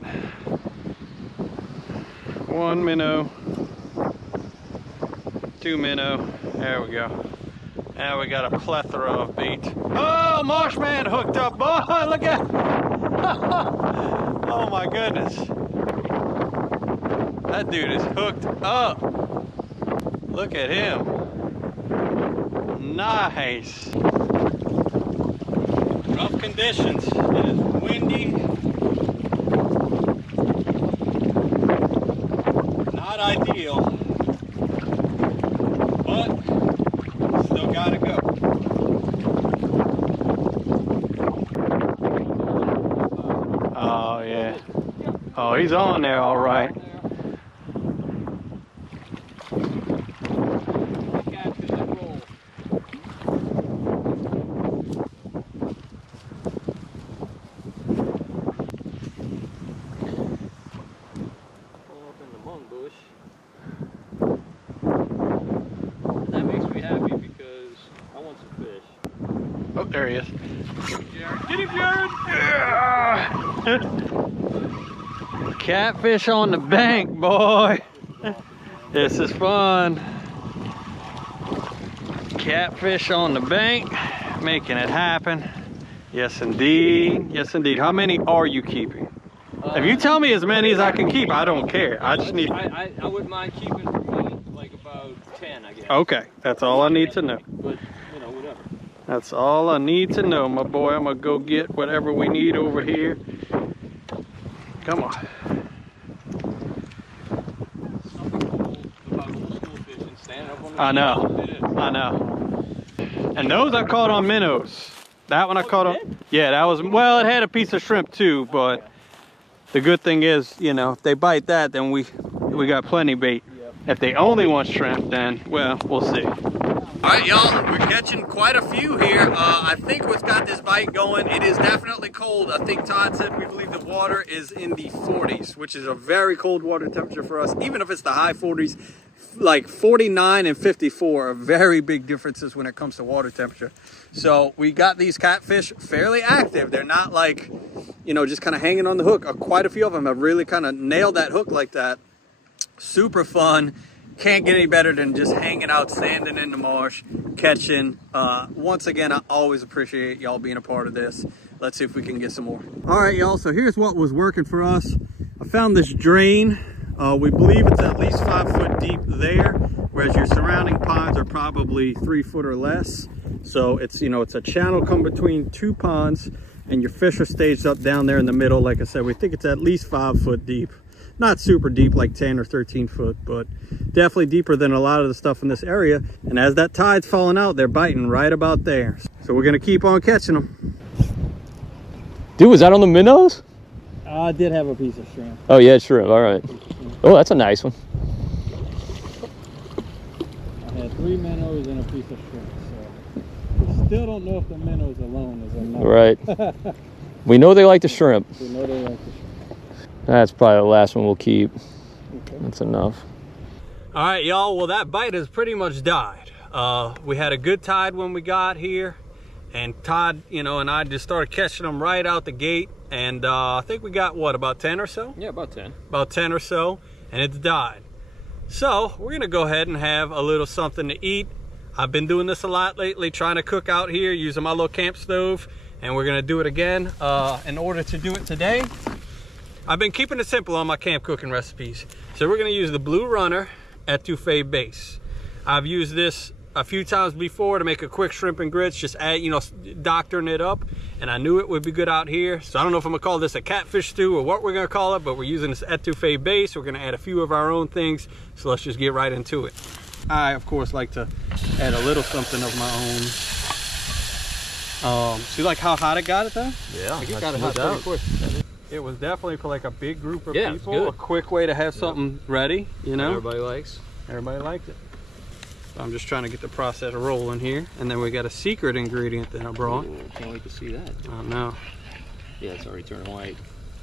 1 minnow. 2 minnow. There we go. Now we got a plethora of bait. Oh, Marshman hooked up. Boy, look at oh my goodness. That dude is hooked up. Look at him. Nice. Rough conditions. It is windy. Not ideal. But still gotta go. Oh yeah. Oh, he's on there all right. That makes me happy because I want some fish. Oh, there he is. Get him, Jared! Yeah. Catfish on the bank, boy. This is fun. Catfish on the bank, making it happen. Yes, indeed. Yes, indeed. How many are you keeping? If you tell me as many as I can keep, I don't care. I just need... I wouldn't mind keeping for me like about 10, I guess. Okay, that's all I need to know. But, you know, whatever. That's all I need to know, my boy. I'm gonna go get whatever we need over here. Come on. I know. I know. And those I caught on minnows. That one I caught on. Yeah, that was, well, it had a piece of shrimp too, but the good thing is, you know, if they bite that, then we got plenty bait. If they only want shrimp, then, well, we'll see. All right, y'all, we're catching quite a few here. I think what's got this bite going, it is definitely cold. I think Todd said we believe the water is in the 40s, which is a very cold water temperature for us. Even if it's the high 40s, like 49 and 54 are very big differences when it comes to water temperature. So we got these catfish fairly active. They're not like, you know, just kind of hanging on the hook. Quite a few of them have really kind of nailed that hook like that. Super fun. Can't get any better than just hanging out, standing in the marsh, catching. Once again, I always appreciate y'all being a part of this. Let's see if we can get some more. All right, y'all, so here's what was working for us. I found this drain We believe it's at least 5 foot deep there, whereas your surrounding ponds are probably 3 foot or less. So it's, you know, it's a channel come between 2 ponds, and your fish are staged up down there in the middle. Like I said, we think it's at least 5 foot deep. Not super deep, like 10 or 13 foot, but definitely deeper than a lot of the stuff in this area. And as that tide's falling out, they're biting right about there. So we're gonna keep on catching them. Dude, was that on the minnows? I did have a piece of shrimp. Oh yeah, shrimp. All right. Oh, that's a nice one. I had 3 minnows and a piece of shrimp, so still don't know if the minnows alone is enough. Right. We know they like the shrimp. We know they like the shrimp. That's probably the last one we'll keep. Okay. That's enough. All right, y'all. Well, that bite has pretty much died. We had a good tide when we got here, and Todd, you know, and I just started catching them right out the gate. And I think we got, what, about 10 or so? Yeah, about 10. About 10 or so, and it's died. So we're gonna go ahead and have a little something to eat. I've been doing this a lot lately, trying to cook out here using my little camp stove, and we're gonna do it again. In order to do it today, I've been keeping it simple on my camp cooking recipes. So we're gonna use the Blue Runner etouffee base. I've used this a few times before to make a quick shrimp and grits, just add, you know, doctoring it up, and I knew it would be good out here. So I don't know if I'm gonna call this a catfish stew or what we're gonna call it, but we're using this etouffee base. We're gonna add a few of our own things, so let's just get right into it. I, of course, like to add a little something of my own. See like how hot it got it though? Yeah, like it got it hot pretty quick. It was definitely for like a big group of people, a quick way to have something ready, you know? Everybody likes. Everybody liked it. So I'm just trying to get the process rolling here. And then we got a secret ingredient that I brought. Ooh, can't wait to see that. Oh no. Yeah, it's already turning white.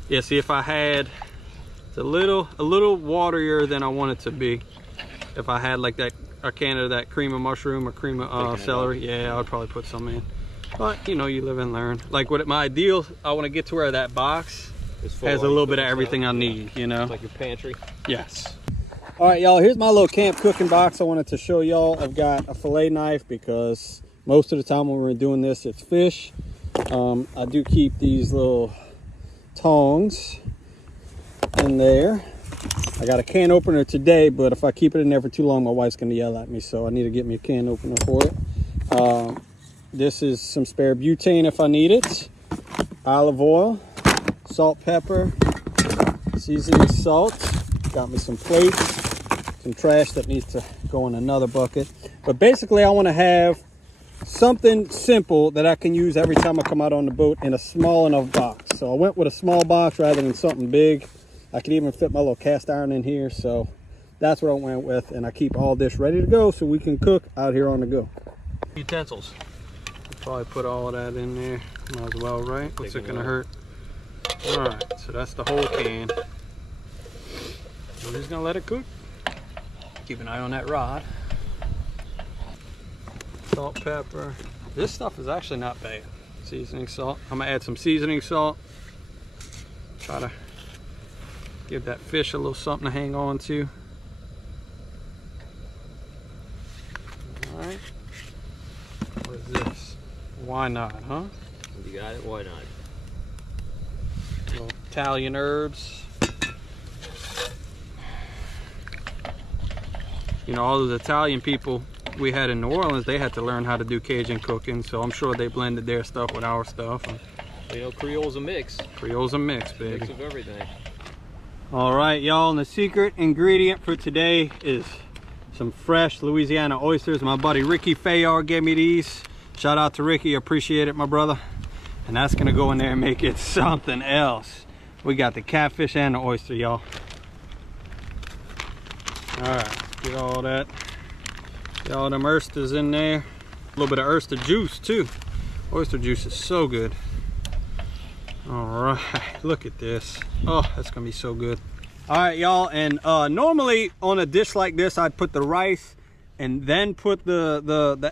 Yeah, see if I had, it's a little waterier than I want it to be. If I had like that, a can of that cream of mushroom or cream of celery, yeah, I would probably put some in. But you know, you live and learn. Like what my ideal, I want to get to where that box has a little bit of everything I need, you know? It's like your pantry. Yes. All right, y'all, here's my little camp cooking box I wanted to show y'all. I've got a fillet knife because most of the time when we're doing this, it's fish. I do keep these little tongs in there. I got a can opener today, but if I keep it in there for too long, my wife's gonna yell at me, so I need to get me a can opener for it. This is some spare butane if I need it. Olive oil. Salt, pepper, seasoning salt. Got me some plates, some trash that needs to go in another bucket. But basically I want to have something simple that I can use every time I come out on the boat in a small enough box. So I went with a small box rather than something big. I could even fit my little cast iron in here. So that's what I went with, and I keep all this ready to go so we can cook out here on the go. Utensils. Probably put all of that in there. Might as well, right? What's it gonna hurt? All right, so that's the whole can. We're just gonna let it cook. Keep an eye on that rod. Salt, pepper. This stuff is actually not bad. Seasoning salt. I'm gonna add some seasoning salt. Try to give that fish a little something to hang on to. All right. What is this? Why not, huh? You got it, why not? Little Italian herbs. You know, all those Italian people we had in New Orleans, they had to learn how to do Cajun cooking, so I'm sure they blended their stuff with our stuff. You know, Creole's a mix. Creole's a mix, baby. Mix of everything. All right, y'all, and the secret ingredient for today is some fresh Louisiana oysters. My buddy Ricky Fayard gave me these. Shout out to Ricky, appreciate it, my brother. And that's gonna go in there and make it something else. We got the catfish and the oyster, y'all. All right, get all that. Get all them oysters in there. A little bit of oyster juice too. Oyster juice is so good. All right, look at this. Oh, that's gonna be so good. All right, y'all, and normally on a dish like this, I'd put the rice and then put the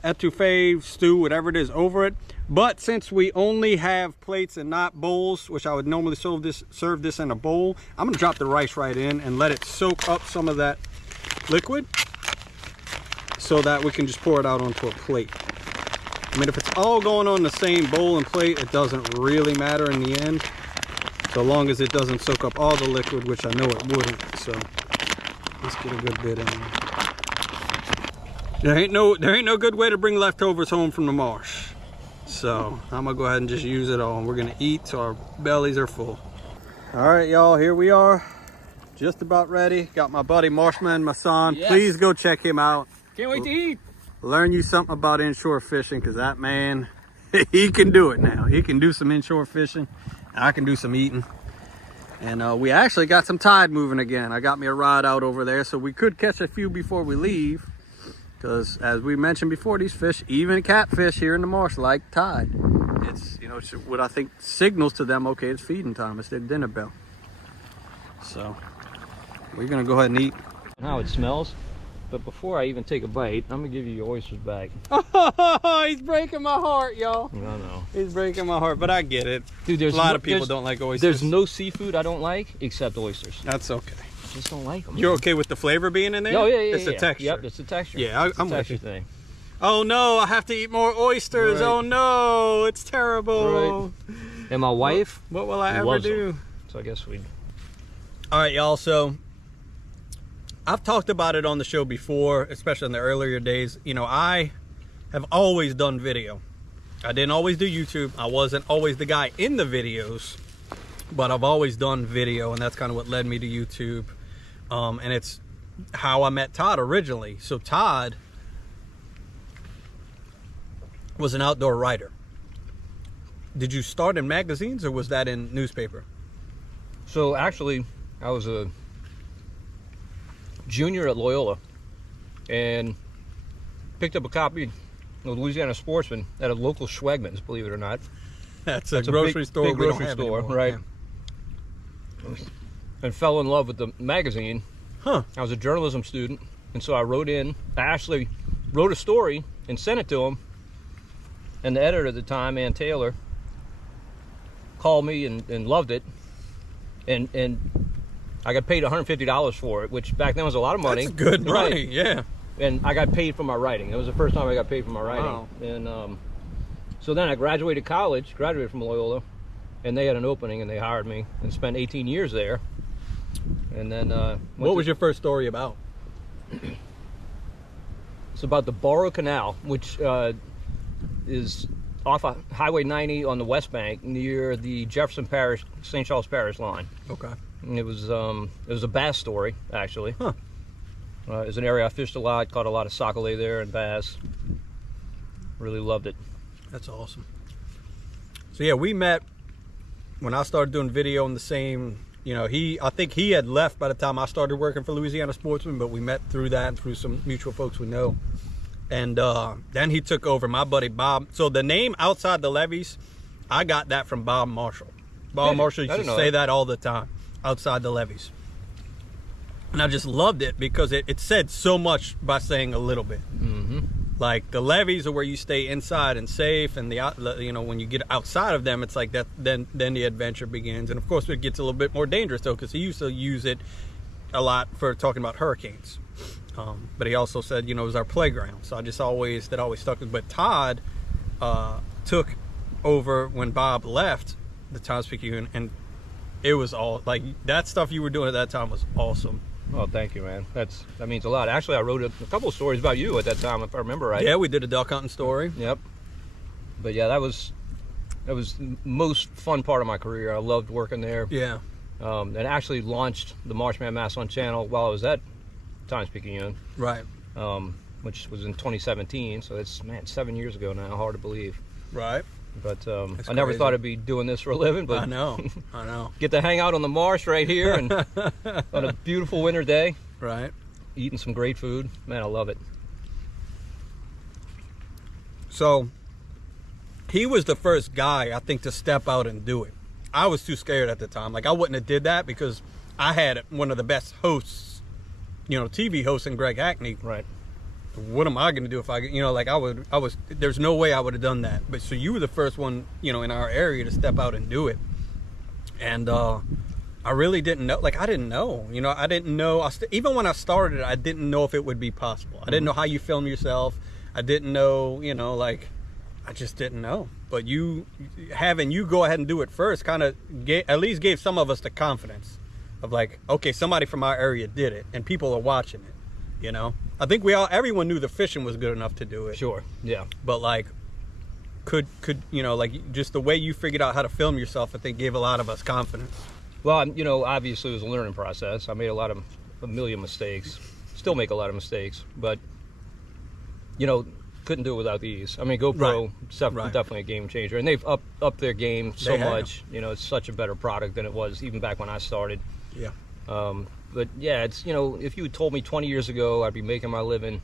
etouffee stew, whatever it is, over it. But since we only have plates and not bowls, which I would normally serve this in a bowl, I'm gonna drop the rice right in and let it soak up some of that liquid so that we can just pour it out onto a plate. I mean, if it's all going on the same bowl and plate, it doesn't really matter in the end, so long as it doesn't soak up all the liquid, which I know it wouldn't. So Let's get a good bit in there. There ain't no good way to bring leftovers home from the marsh. So I'm gonna go ahead and just use it all. We're gonna eat till our bellies are full. All right, y'all, here we are. Just about ready. Got my buddy Marshman, my son. Yes. Please go check him out. Can't wait to eat. Learn you something about inshore fishing, because that man, he can do it now. He can do some inshore fishing. And I can do some eating. And we actually got some tide moving again. I got me a rod out over there, so we could catch a few before we leave. Because as we mentioned before, these fish, even catfish here in the marsh, like tide. It's, you know, it's what I think signals to them, okay, it's feeding time. It's their dinner bell. So we're gonna go ahead and eat. How it smells. But before I even take a bite, I'm gonna give you your oysters back. Oh, he's breaking my heart, y'all. I know. He's breaking my heart, but I get it. Dude, there's a lot of people don't like oysters. There's no seafood I don't like except oysters. That's okay. I just don't like them. You're okay with the flavor being in there? Oh, yeah. It's the texture. Yep, it's the texture. Yeah, I'm with texture you. thing. Oh no, I have to eat more oysters. Right. Oh no, it's terrible. Right. And my wife What will I ever loves do? them. So I guess we. All right, y'all. So I've talked about it on the show before, especially in the earlier days. You know, I have always done video. I didn't always do YouTube. I wasn't always the guy in the videos, but I've always done video, and that's kind of what led me to YouTube. And it's how I met Todd originally. So Todd was an outdoor writer. Did you start in magazines, or was that in newspaper? So actually, I was a junior at Loyola and picked up a copy of Louisiana Sportsman at a local Schwegmann's, believe it or not. That's a grocery store. Big we don't grocery have store, anymore. right? Yeah. And fell in love with the magazine. Huh. I was a journalism student, and so I actually wrote a story and sent it to him. And the editor at the time, Ann Taylor, called me and loved it. And I got paid $150 for it, which back then was a lot of money. That's good money, right? Yeah. And I got paid for my writing. It was the first time I got paid for my writing. Wow. And so then I graduated from Loyola, and they had an opening, and they hired me, and spent 18 years there. And then What was your first story about? It's about the Borough Canal, which is off of Highway 90 on the West Bank near the Jefferson Parish, St. Charles Parish line. Okay. And it was a bass story, actually. Huh. It was an area I fished a lot, caught a lot of sockeye there and bass. Really loved it. That's awesome. So yeah, we met when I started doing video in the same, you know, I think he had left by the time I started working for Louisiana Sportsman, but we met through that and through some mutual folks we know. And then he took over, my buddy Bob. So the name Outside the Levees, I got that from Bob Marshall. Bob Marshall used to say that all the time, Outside the Levees. And I just loved it because it said so much by saying a little bit. Mm-hmm. Like the levees are where you stay inside and safe, and you know, when you get outside of them, it's like that. Then the adventure begins, and of course it gets a little bit more dangerous though, because he used to use it a lot for talking about hurricanes. But he also said, you know, it was our playground. So that always stuck with. But Todd took over when Bob left the Times-Picayune, and it was all like that stuff you were doing at that time was awesome. Oh, thank you, man. That means a lot. Actually, I wrote a couple of stories about you at that time, if I remember right. Yeah, we did a duck hunting story. Yep. But yeah, that was the most fun part of my career. I loved working there. Yeah. And actually launched the Marshman Mass on channel while I was at Times-Picayune. Right. Which was in 2017. So it's 7 years ago now. Hard to believe. Right. But I never thought I'd be doing this for a living. But I know. Get to hang out on the marsh right here and on a beautiful winter day. Right. Eating some great food. Man, I love it. So he was the first guy, I think, to step out and do it. I was too scared at the time. Like, I wouldn't have did that because I had one of the best hosts, you know, TV hosts in Greg Hackney. Right. What am I going to do if I, you know, like there's no way I would have done that. But so you were the first one, you know, in our area to step out and do it. And I really didn't know, like I didn't know, you know, I didn't know, even when I started, I didn't know if it would be possible. I didn't know how you film yourself. I didn't know, you know, like, I just didn't know. But having you go ahead and do it first kind of at least gave some of us the confidence of like, okay, somebody from our area did it and people are watching it, you know? I think everyone knew the fishing was good enough to do it. Sure, yeah. But like, could you know, like just the way you figured out how to film yourself, I think gave a lot of us confidence. Well, you know, obviously it was a learning process. I made a million mistakes, still make a lot of mistakes, but, you know, couldn't do it without these. I mean, GoPro, definitely a game changer. And they've upped their game so much. You know, it's such a better product than it was even back when I started. Yeah. But yeah, it's, you know, if you had told me 20 years ago I'd be making my living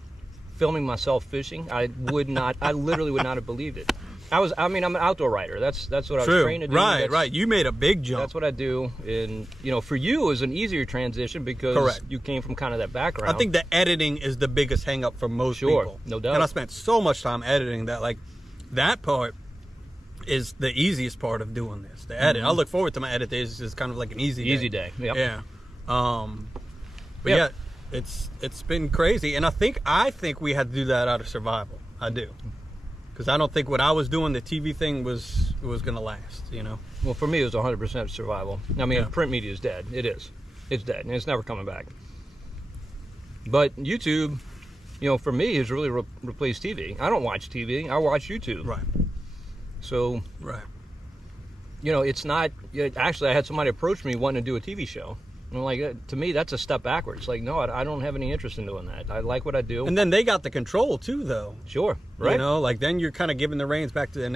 filming myself fishing, I literally would not have believed it. I mean, I'm an outdoor writer. That's what I was trained to do. Right. You made a big jump. That's what I do. And, you know, for you, it was an easier transition because you came from kind of that background. I think the editing is the biggest hang up for most people. No doubt. And I spent so much time editing that, like, that part is the easiest part of doing this. The edit. I look forward to my edit days. It's kind of like an easy day. Yep. Yeah. But yeah, it's been crazy. And I think we had to do that out of survival. I do. Because I don't think what I was doing, the TV thing, was going to last, you know? Well, for me, it was 100% survival. I mean, print media is dead. It is. It's dead, and it's never coming back. But YouTube, you know, for me, has really replaced TV. I don't watch TV. I watch YouTube. Right. So, you know, it's not... Actually, I had somebody approach me wanting to do a TV show. And I'm like, to me, that's a step backwards. Like, no, I don't have any interest in doing that. I like what I do. And then they got the control, too, though. Sure, right. You know, like, then you're kind of giving the reins back to them.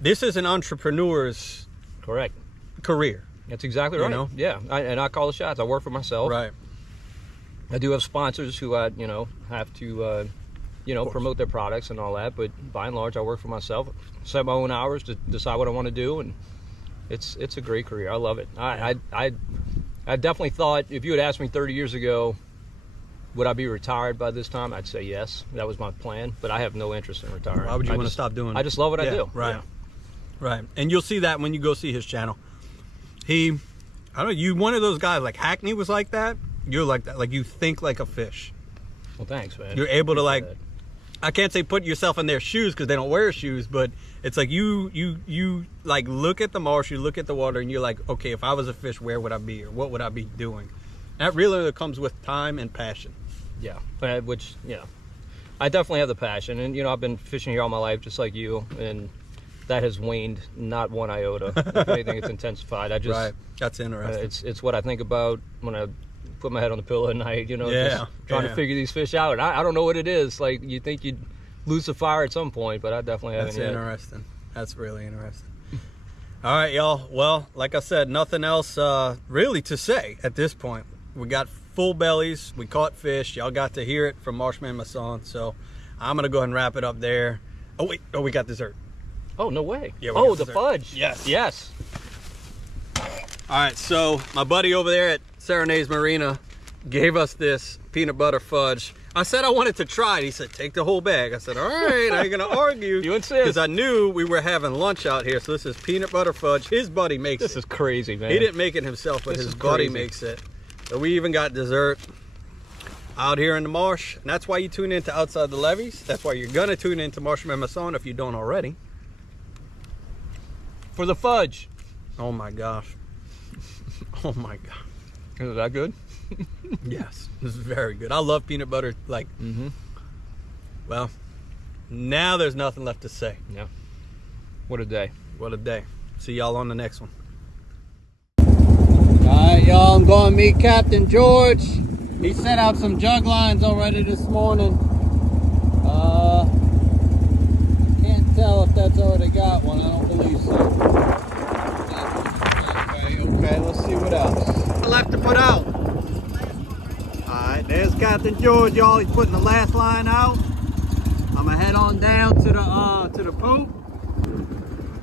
This is an entrepreneur's career. That's exactly right. You know? Yeah, and I call the shots. I work for myself. Right. I do have sponsors who I, you know, have to, you know, promote their products and all that. But by and large, I work for myself. Set my own hours to decide what I want to do, and it's a great career. I love it. I definitely thought, if you had asked me 30 years ago, would I be retired by this time? I'd say yes. That was my plan. But I have no interest in retiring. Why would you want to stop doing it? I just love what I do. Right. Yeah. Right. And you'll see that when you go see his channel. I don't know, you one of those guys, like Hackney was like that. You're like that. Like, you think like a fish. Well, thanks, man. You're able to, like, I can't say put yourself in their shoes because they don't wear shoes, but it's like you like look at the marsh, you look at the water, and you're like, okay, if I was a fish, where would I be, or what would I be doing? That really comes with time and passion. Yeah, which, yeah, I definitely have the passion, and you know, I've been fishing here all my life, just like you, and that has waned not one iota. If anything, it's intensified. Right, that's interesting. It's what I think about when I put my head on the pillow at night, you know, just trying to figure these fish out. And I don't know what it is. Like, you think you'd lose the fire at some point, but I definitely haven't yet. That's interesting. That's really interesting. All right, y'all. Well, like I said, nothing else really to say at this point. We got full bellies. We caught fish. Y'all got to hear it from Marshman, my son. So I'm going to go ahead and wrap it up there. Oh, wait. Oh, we got dessert. Oh, no way. Yeah, oh, the fudge. Yes. All right, so my buddy over there at Serenade's Marina gave us this peanut butter fudge. I said I wanted to try it. He said, take the whole bag. I said, all right, I ain't going to argue. You insist. Because I knew we were having lunch out here. So this is peanut butter fudge. His buddy makes it. This is crazy, man. He didn't make it himself, but his buddy makes it. So we even got dessert out here in the marsh. And that's why you tune into Outside the Levees. That's why you're going to tune into Marshman Mason if you don't already. For the fudge. Oh, my gosh. Oh, my God. Is that good? Yes, this is very good. I love peanut butter. Like, well, now there's nothing left to say. Yeah. What a day. What a day. See y'all on the next one. All right, y'all, I'm going to meet Captain George. He set out some jug lines already this morning. Can't tell if that's already got one. I don't believe so. Okay, let's see what else. Left to put out. Alright, there's Captain George, y'all. He's putting the last line out. I'm gonna head on down to the poop.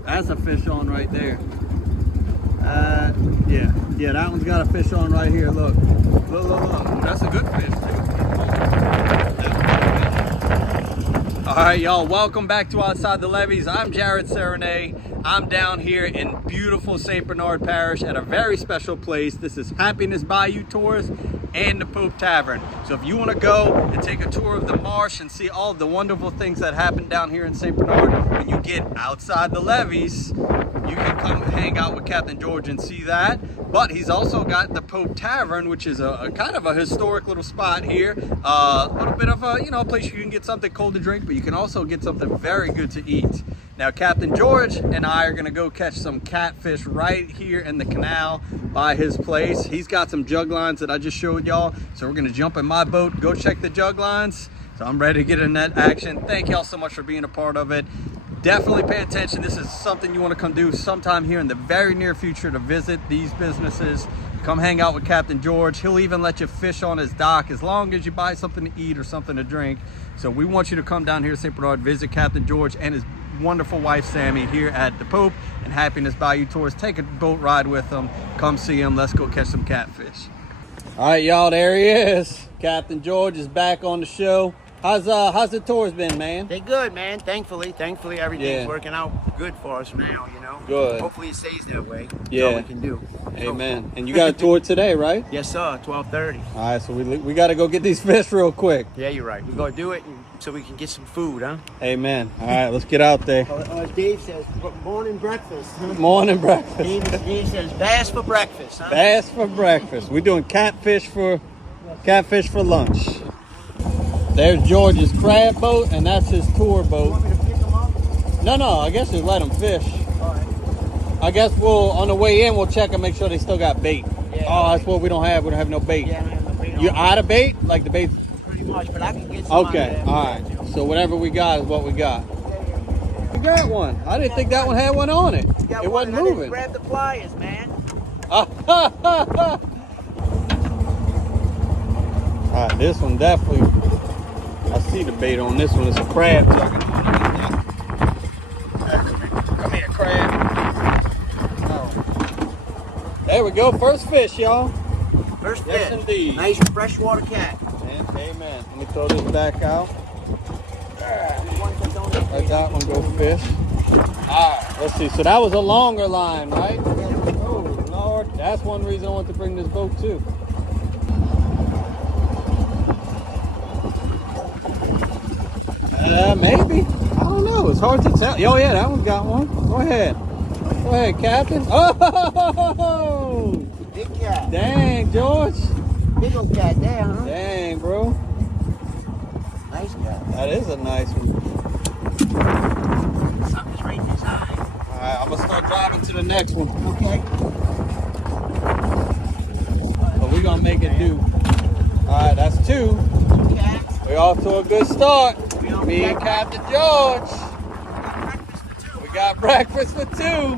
That's a fish on right there. Yeah, that one's got a fish on right here. Look. Look. That's a good fish too. Alright, y'all, welcome back to Outside the Levees. I'm Jared Serenade. I'm down here in beautiful St. Bernard Parish at a very special place. This is Happiness Bayou Tours and the Poop Tavern. So if you want to go and take a tour of the marsh and see all of the wonderful things that happen down here in St. Bernard, when you get outside the levees, you can come hang out with Captain George and see that. But he's also got the Pope Tavern, which is a kind of a historic little spot here. A little bit of a, you know, place you can get something cold to drink, but you can also get something very good to eat. Now, Captain George and I are gonna go catch some catfish right here in the canal by his place. He's got some jug lines that I just showed y'all. So we're gonna jump in my boat, go check the jug lines. So I'm ready to get in that action. Thank y'all so much for being a part of it. Definitely pay attention. This is something you want to come do sometime here in the very near future, to visit these businesses. Come hang out with Captain George. He'll even let you fish on his dock as long as you buy something to eat or something to drink. So we want you to come down here to St. Bernard, visit Captain George and his wonderful wife Sammy here at the Pope and Happiness Bayou Tours. Take a boat ride with them. Come see him. Let's go catch some catfish. All right, y'all, there he is. Captain George is back on the show. How's the tours been, man? They good, man. Thankfully everything's working out good for us now, you know. Good. Hopefully it stays that way. Yeah. That's all we can do. Amen. And you got a tour today, right? Yes, sir. 12:30. All right, so we got to go get these fish real quick. Yeah, you're right. We're gonna do it so we can get some food, huh? Amen. All right, let's get out there. Dave says morning breakfast. Morning breakfast. Dave says bass for breakfast, huh? Bass for breakfast. We're doing catfish for lunch. There's George's crab boat, and that's his tour boat. You want me to pick them up? No, I guess just let them fish. All right. I guess on the way in, we'll check and make sure they still got bait. Yeah. Oh, that's what we don't have. We don't have no bait. Yeah, I don't have no bait. You out of bait? Like the bait? Pretty much, but I can get some. Okay, all right. So whatever we got is what we got. You got one. I didn't think that one had one on it. It wasn't moving. Grab the pliers, man. All right, this one definitely. I see the bait on this one. It's a crab tugging. Come here, crab. Oh. There we go. First fish, y'all. First fish. Yes, indeed. Nice freshwater cat. Amen. Let me throw this back out. Let that one go fish. All right, let's see. So that was a longer line, right? Oh, Lord. That's one reason I want to bring this boat, too. Maybe. I don't know. It's hard to tell. Oh, yeah, that one got one. Go ahead. Go ahead, Captain. Oh! Big cat. Dang, George. Big old cat there, huh? Dang, bro. Nice cat. That is a nice one. Something's right in his eye. All right, I'm going to start driving to the next one. Okay. But we're going to make it do. All right, that's two. Cats. We're off to a good start. Me and Captain George. We got breakfast for two.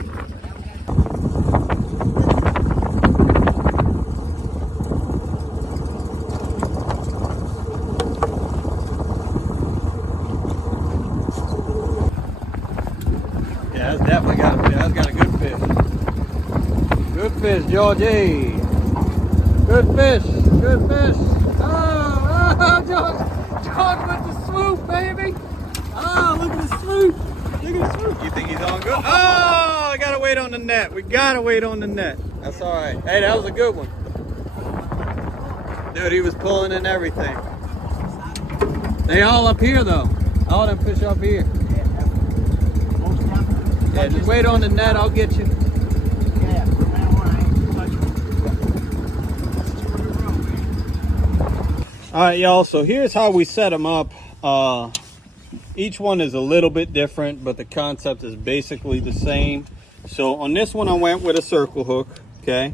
Yeah, that's definitely got a good fish. Good fish, Georgie. Good fish. Good fish. Oh, George with the swoop, baby. Oh, look at the swoop. Look at the swoop. You think he's on good? Oh, I gotta wait on the net. We gotta wait on the net. That's all right. Hey, that was a good one. Dude, he was pulling in everything. They all up here, though. All them fish up here. Yeah, just wait on the net. I'll get you. All right, y'all, so here's how we set them up. Each one is a little bit different, but the concept is basically the same. So on this one, I went with a circle hook, okay?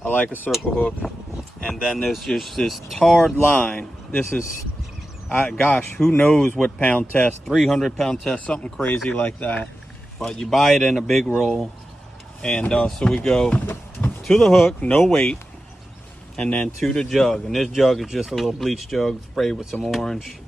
I like a circle hook. And then there's just this tarred line. This is, gosh, who knows what pound test, 300 pound test, something crazy like that. But you buy it in a big roll. And so we go to the hook, no weight. And then to the jug, and this jug is just a little bleach jug sprayed with some orange.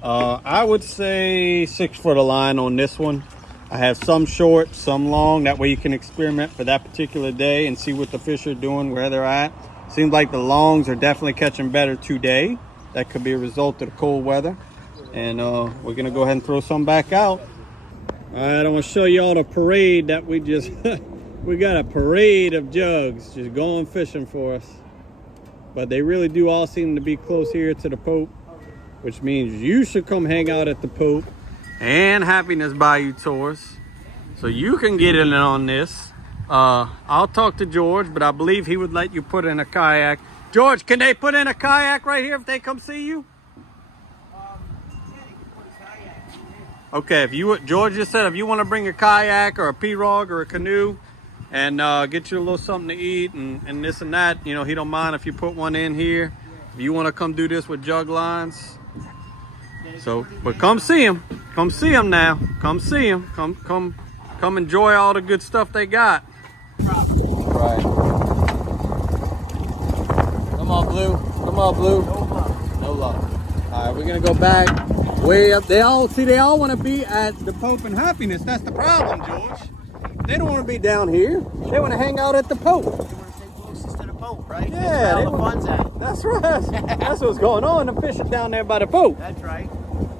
I would say 6 foot of line on this one. I have some short, some long. That way you can experiment for that particular day and see what the fish are doing, where they're at. Seems like the longs are definitely catching better today. That could be a result of the cold weather. And we're gonna go ahead and throw some back out. All right, I want to show y'all the parade that we just, we got a parade of jugs just going fishing for us. But they really do all seem to be close here to the Pope, which means you should come hang out at the Pope and Happiness Bayou Tours. So you can get in on this. I'll talk to George, but I believe he would let you put in a kayak. George, can they put in a kayak right here if they come see you? Okay, if you, George just said if you want to bring a kayak or a pirogue or a canoe and get you a little something to eat and this and that, you know, he don't mind if you put one in here. If you want to come do this with jug lines. So, but come see him. Come see him now. Come see him. Come enjoy all the good stuff they got. Right. Come on, Blue. Come on, Blue. No luck. All right, we're gonna go back way up. They all want to be at the Pope and Happiness. That's the problem, George. They don't want to be down here. They want to hang out at the Pope. They want to stay closest to the boat, right? Yeah, that's where all the fun's at. That's right. That's what's going on. The fish are down there by the Pope. That's right.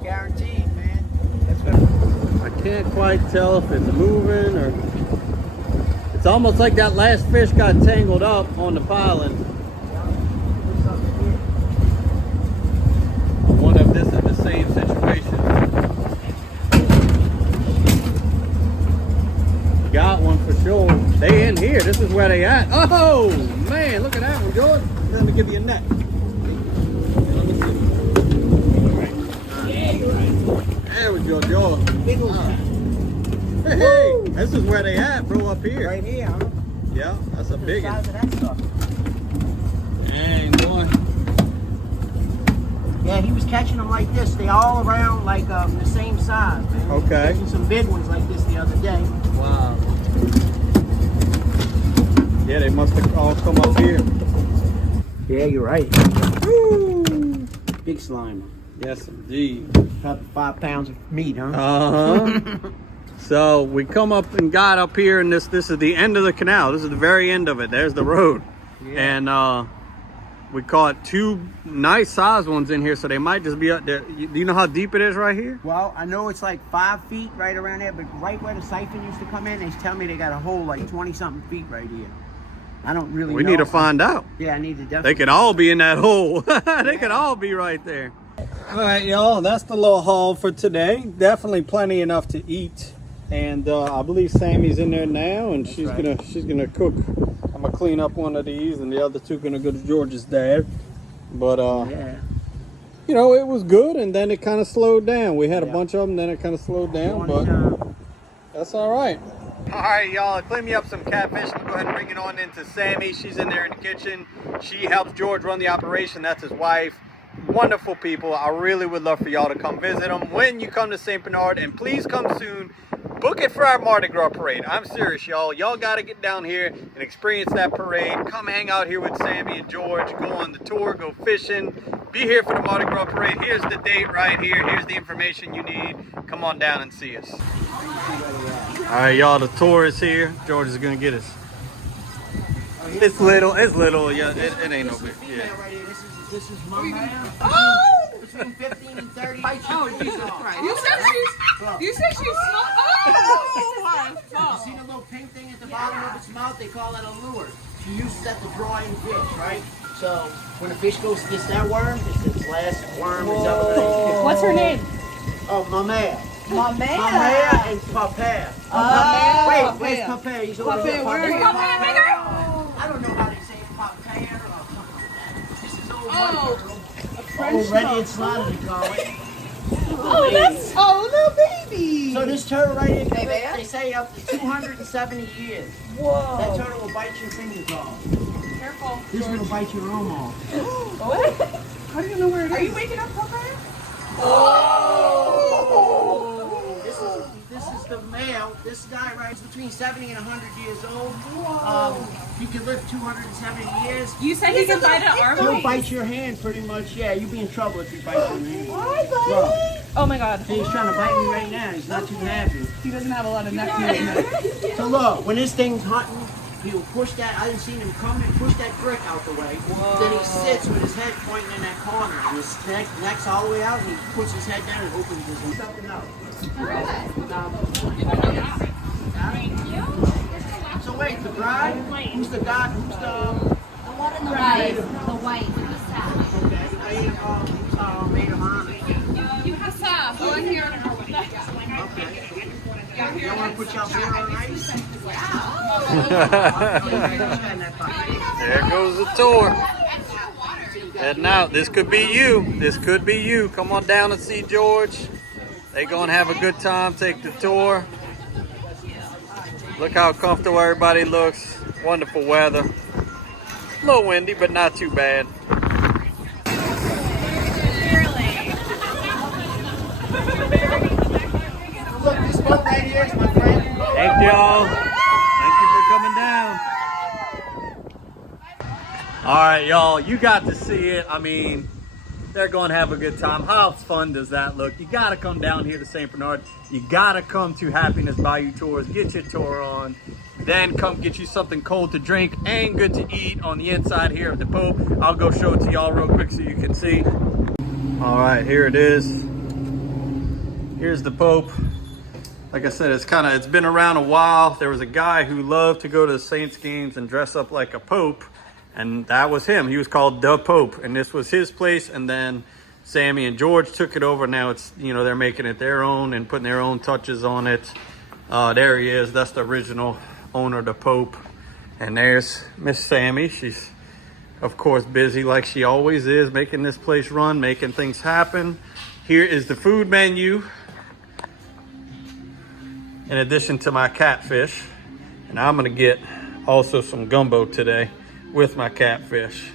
Guaranteed, man. That's gonna. I can't quite tell if it's moving or. It's almost like that last fish got tangled up on the piling. I wonder if this is the same situation. Got one for sure. They in here. This is where they at. Oh man, look at that one, George. Let me give you a net. Let me see. Yeah, you're right. There we go, George. Big old Hey, this is where they at, bro, up here. right here, huh? Yeah, that's a big one. Size of that stuff. Dang, boy. Yeah, he was catching them like this. They all around like the same size, man. Okay. Catching some big ones like this the other day. Wow. Yeah, they must have all come up here. Yeah, you're right. Woo! Big slime. Yes, indeed. Probably 5 pounds of meat, huh? Uh-huh. So we come up and got up here, and this is the end of the canal. This is the very end of it. There's the road. Yeah. And we caught 2 nice sized ones in here, so they might just be up there. Do you know how deep it is right here? Well, I know it's like 5 feet right around there, but right where the siphon used to come in, they tell me they got a hole like 20-something feet right here. I don't really know. We need to find out. Yeah, I need to definitely. They could all be in that hole. They could all be right there. All right, y'all, that's the little haul for today. Definitely plenty enough to eat. And I believe Sammy's in there now, and she's gonna cook. I'm gonna clean up one of these, and the other 2 gonna go to George's dad. But Yeah. you know, it was good, and then it kind of slowed down. We had a bunch of them, then it kind of slowed down, but that's all right. All right, y'all, clean me up some catfish. I'm gonna go ahead and bring it on into Sammy. She's in there in the kitchen. She helps George run the operation. That's his wife. Wonderful people. I really would love for y'all to come visit them when you come to St. Bernard, and please come soon. Book it for our Mardi Gras parade. I'm serious, y'all. Y'all got to get down here and experience that parade. Come hang out here with Sammy and George. Go on the tour. Go fishing. Be here for the Mardi Gras parade. Here's the date right here. Here's the information you need. Come on down and see us. All right, y'all. The tour is here. George is going to get us. It's little. Yeah, it ain't no big. Yeah. This is my man. Between 15 and 30. Oh, Jesus Christ. You said she's small. Oh! You see the little pink thing at the bottom of its mouth? They call that a lure. She uses that to draw in fish, right? So when a fish gets that worm, it's its last worm. Is that What's her name? Oh, Mamea. Mamea. Mamea and Papaya. Oh, wait, where's Papaya? He's over there. Where are you? Papaya, bigger? I don't know how they say Papaya or something like that. This is old. Oh. Old ready and slotted, they call it. Oh, that's little baby. So this turtle right here, they say up to 270 years. Whoa. That turtle will bite your fingers off. Careful. This one will bite your arm off. What? How do you know where it is? Are you waking up, Papaya? Oh! This is the male. This guy right is between 70 and 100 years old. He can live 270 years. You said he can bite an arm? He'll bite your hand pretty much. Yeah, you'll be in trouble if he bites your hand. Why, buddy? Oh my God. He's trying to bite me right now. He's not too happy. He doesn't have a lot of neck movement. So look, when this thing's hunting, he'll push that. I didn't see him come and push that brick out the way. Whoa. Then he sits with his head pointing in that corner, and his neck's all the way out, and he puts his head down and opens his something out. So wait, the bride? Who's the guy? Who's the one in the white. The white with the sash. Okay, maid of honor. You have Sam. Go in here. Okay. You're You don't want to put your beer on ice? There goes the tour. Heading out. This could be you. This could be you. Come on down and see George. They gonna have a good time. Take the tour. Look how comfortable everybody looks. Wonderful weather. A little windy, but not too bad. Look, this boat right here is my friend. Thank y'all. Thank you for coming down. All right, y'all, you got to see it. I mean, they're going to have a good time. How fun does that look? You got to come down here to St. Bernard. You got to come to Happiness Bayou Tours, get your tour on, then come get you something cold to drink and good to eat on the inside here of the Pope. I'll go show it to y'all real quick so you can see. All right, here it is. Here's the Pope. Like I said, it's been around a while. There was a guy who loved to go to the Saints games and dress up like a Pope. And that was him. He was called the Pope, and this was his place. And then Sammy and George took it over. Now it's, you know, they're making it their own and putting their own touches on it. There he is. That's the original owner, the Pope. And there's Miss Sammy. She's, of course, busy like she always is, making this place run, making things happen. Here is the food menu, in addition to my catfish. And I'm gonna get also some gumbo today with my catfish.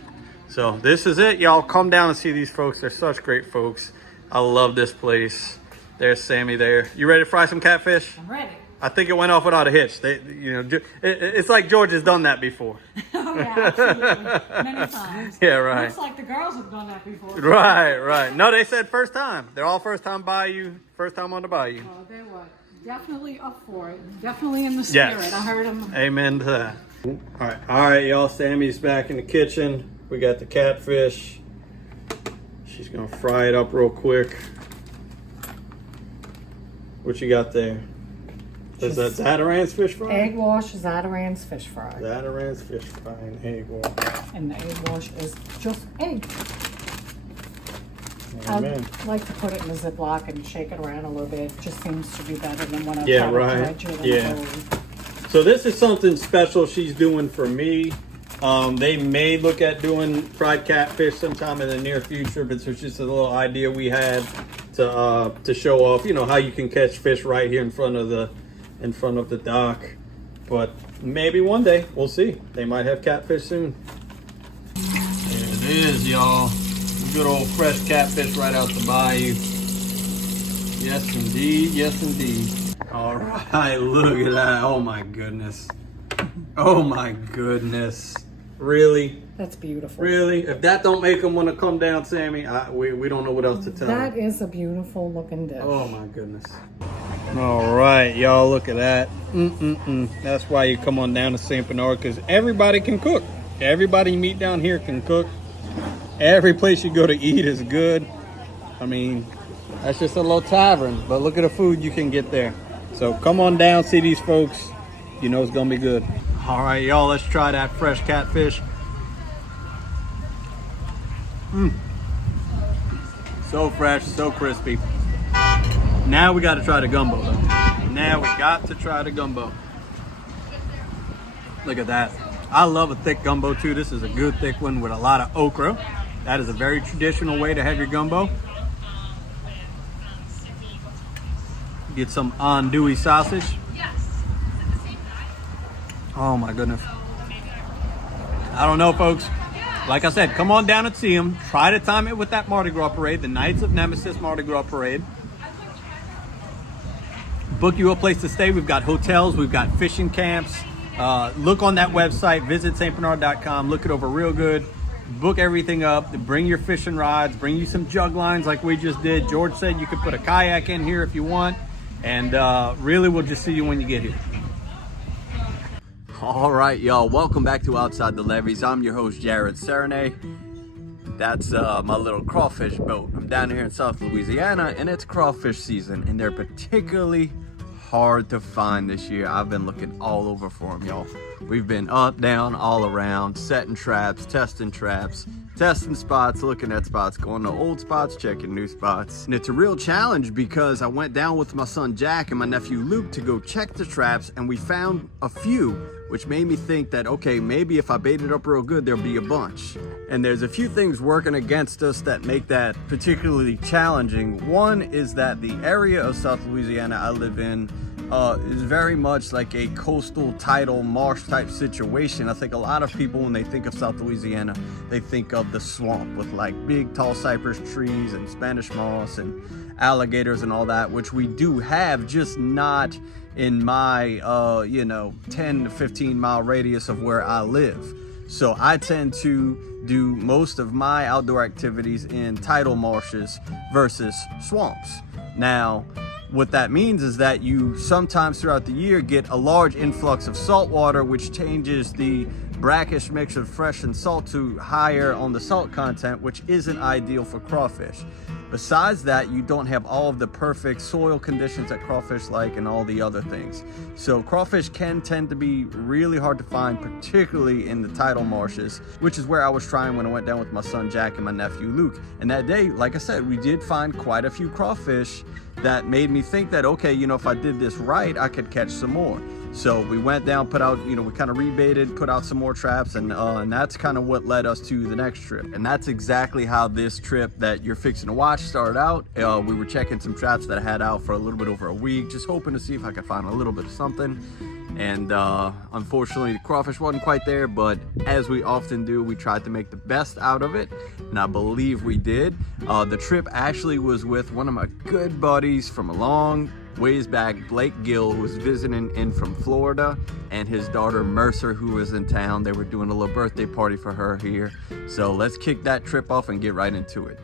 So this is it, y'all. Come down and see these folks. They're such great folks. I love this place. There's Sammy there. You ready to fry some catfish? I'm ready. I think it went off without a hitch. It's like George has done that before. Oh yeah, absolutely. Many times. Yeah, right. Looks like the girls have done that before. Right. No, they said first time. They're all first time Bayou, first time on the Bayou. Oh, they were definitely up for it. Definitely in the spirit. Yes. I heard them. Amen to that. All right, y'all. Sammy's back in the kitchen. We got the catfish. She's gonna fry it up real quick. What you got there? Is that Zataran's fish fry? Egg wash, Zataran's fish fry. Zataran's fish fry and egg wash. And the egg wash is just egg. Amen. I like to put it in a Ziploc and shake it around a little bit. It just seems to be better than when I Yeah, try right. to dredge it. Yeah. So this is something special she's doing for me. They may look at doing fried catfish sometime in the near future, but it's just a little idea we had to show off, you know, how you can catch fish right here in front of the dock. But maybe one day, we'll see. They might have catfish soon. There it is, y'all. Good old fresh catfish right out the bayou. Yes, indeed. Yes, indeed. All right, look at that. Oh my goodness. Oh my goodness. Really? That's beautiful. Really? If that don't make them want to come down, Sammy, we don't know what else to tell That them. is a beautiful looking dish. Oh my goodness. All right, y'all, look at that. That's why you come on down to St. Bernard, because everybody can cook. Everybody you meet down here can cook. Every place you go to eat is good. I mean, that's just a little tavern, but look at the food you can get there. So come on down, see these folks. You know it's gonna be good. All right, y'all, let's try that fresh catfish. So fresh, so crispy. Now we gotta try the gumbo though. Now we got to try the gumbo. Look at that. I love a thick gumbo too. This is a good thick one with a lot of okra. That is a very traditional way to have your gumbo. Get some andouille sausage. Oh my goodness. I don't know, folks. Like I said, come on down and see them. Try to time it with that Mardi Gras parade, the Knights of Nemesis Mardi Gras parade. Book you a place to stay. We've got hotels, we've got fishing camps. Look on that website, visit stbernard.com, look it over real good. Book everything up, bring your fishing rods, bring you some jug lines like we just did. George said you could put a kayak in here if you want. And really, we'll just see you when you get here. All right, y'all, welcome back to Outside the Levees. I'm your host, Jared Serenay. That's my little crawfish boat. I'm down here in South Louisiana, and it's crawfish season, and they're particularly hard to find this year. I've been looking all over for them, y'all. We've been up, down, all around, setting traps, testing spots, looking at spots, going to old spots, checking new spots. And it's a real challenge because I went down with my son Jack and my nephew Luke to go check the traps, and we found a few, which made me think that, okay, maybe if I baited up real good, there'll be a bunch. And there's a few things working against us that make that particularly challenging. One is that the area of South Louisiana I live in is very much like a coastal tidal marsh type situation. I think a lot of people, when they think of South Louisiana, they think of the swamp with like big tall cypress trees and Spanish moss and alligators and all that, which we do have, just not in my 10 to 15 mile radius of where I live. So I tend to do most of my outdoor activities in tidal marshes versus swamps. Now, what that means is that you sometimes throughout the year get a large influx of salt water, which changes the brackish mix of fresh and salt to higher on the salt content, which isn't ideal for crawfish. Besides that, you don't have all of the perfect soil conditions that crawfish like and all the other things. So crawfish can tend to be really hard to find, particularly in the tidal marshes, which is where I was trying when I went down with my son Jack and my nephew Luke. And that day, like I said, we did find quite a few crawfish that made me think that, okay, if I did this right, I could catch some more. So we went down, put out, we kind of rebaited, put out some more traps, and that's kind of what led us to the next trip. And that's exactly how this trip that you're fixing to watch started out. We were checking some traps that I had out for a little bit over a week, just hoping to see if I could find a little bit of something. And unfortunately, the crawfish wasn't quite there, but as we often do, we tried to make the best out of it, and I believe we did. The trip actually was with one of my good buddies from a long ways back, Blake Gill, who was visiting in from Florida, and his daughter Mercer, who was in town. They were doing a little birthday party for her here. So let's kick that trip off and get right into it.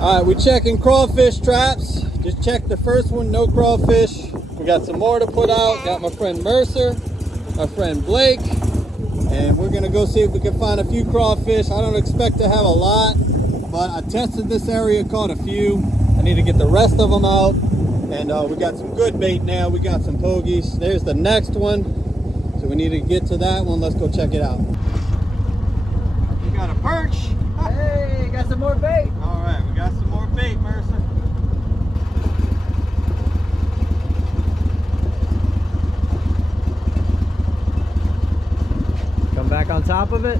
All right, we're checking crawfish traps. Just checked the first one, no crawfish. We got some more to put out. Got my friend Mercer, my friend Blake, and we're gonna go see if we can find a few crawfish. I don't expect to have a lot, but I tested this area, caught a few. I need to get the rest of them out, and we got some good bait now. We got some pogies. There's the next one, so we need to get to that one. Let's go check it out. We got a perch. Hey, got some more bait. All right, we got some more bait, Mercer. Come back on top of it.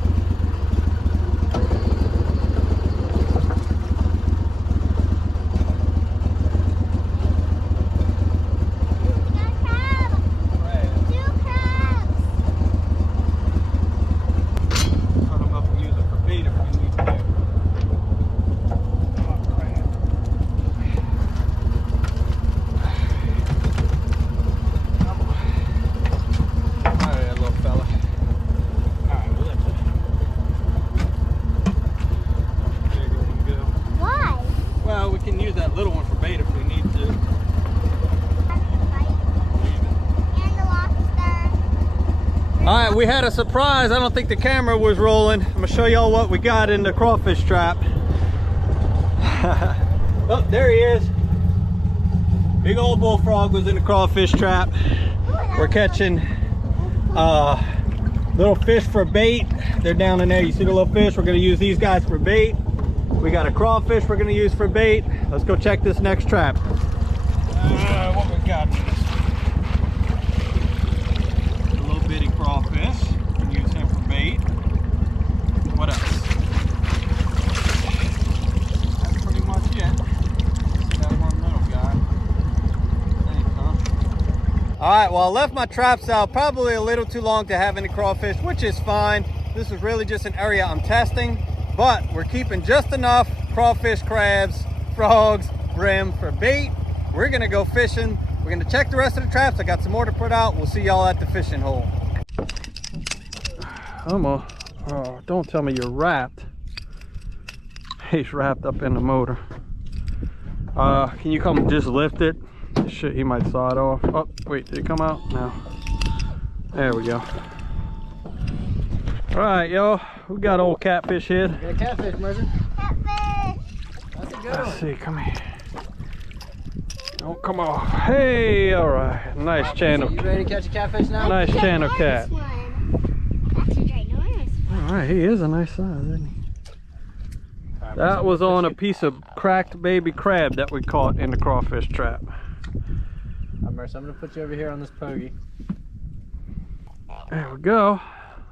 Alright, we had a surprise. I don't think the camera was rolling. I'm gonna show y'all what we got in the crawfish trap. Oh, there he is. Big old bullfrog was in the crawfish trap. We're catching little fish for bait. They're down in there. You see the little fish? We're gonna use these guys for bait. We got a crawfish we're gonna use for bait. Let's go check this next trap. What we got? Bitty crawfish. We can use him for bait. What else? That's pretty much it. That one little guy. There you go. Alright, well I left my traps out probably a little too long to have any crawfish, which is fine. This is really just an area I'm testing, but we're keeping just enough crawfish, crabs, frogs, brim for bait. We're gonna go fishing. We're gonna check the rest of the traps. I got some more to put out. We'll see y'all at the fishing hole. Oh, don't tell me you're wrapped. He's wrapped up in the motor. Can you come just lift it? Shit, he might saw it off. Oh, wait, did it come out? No. There we go. All right, y'all. We got old catfish head. Got a catfish, Mercer. Catfish. That's a good Let's one. see, come here. Don't come off. Hey, all right. Nice channel. You ready to catch a catfish now? Nice channel cat. That's a ginormous one. All right, he is a nice size, isn't he? That was on a piece of cracked baby crab that we caught in the crawfish trap. Mercer, I'm gonna put you over here on this pogey. There we go.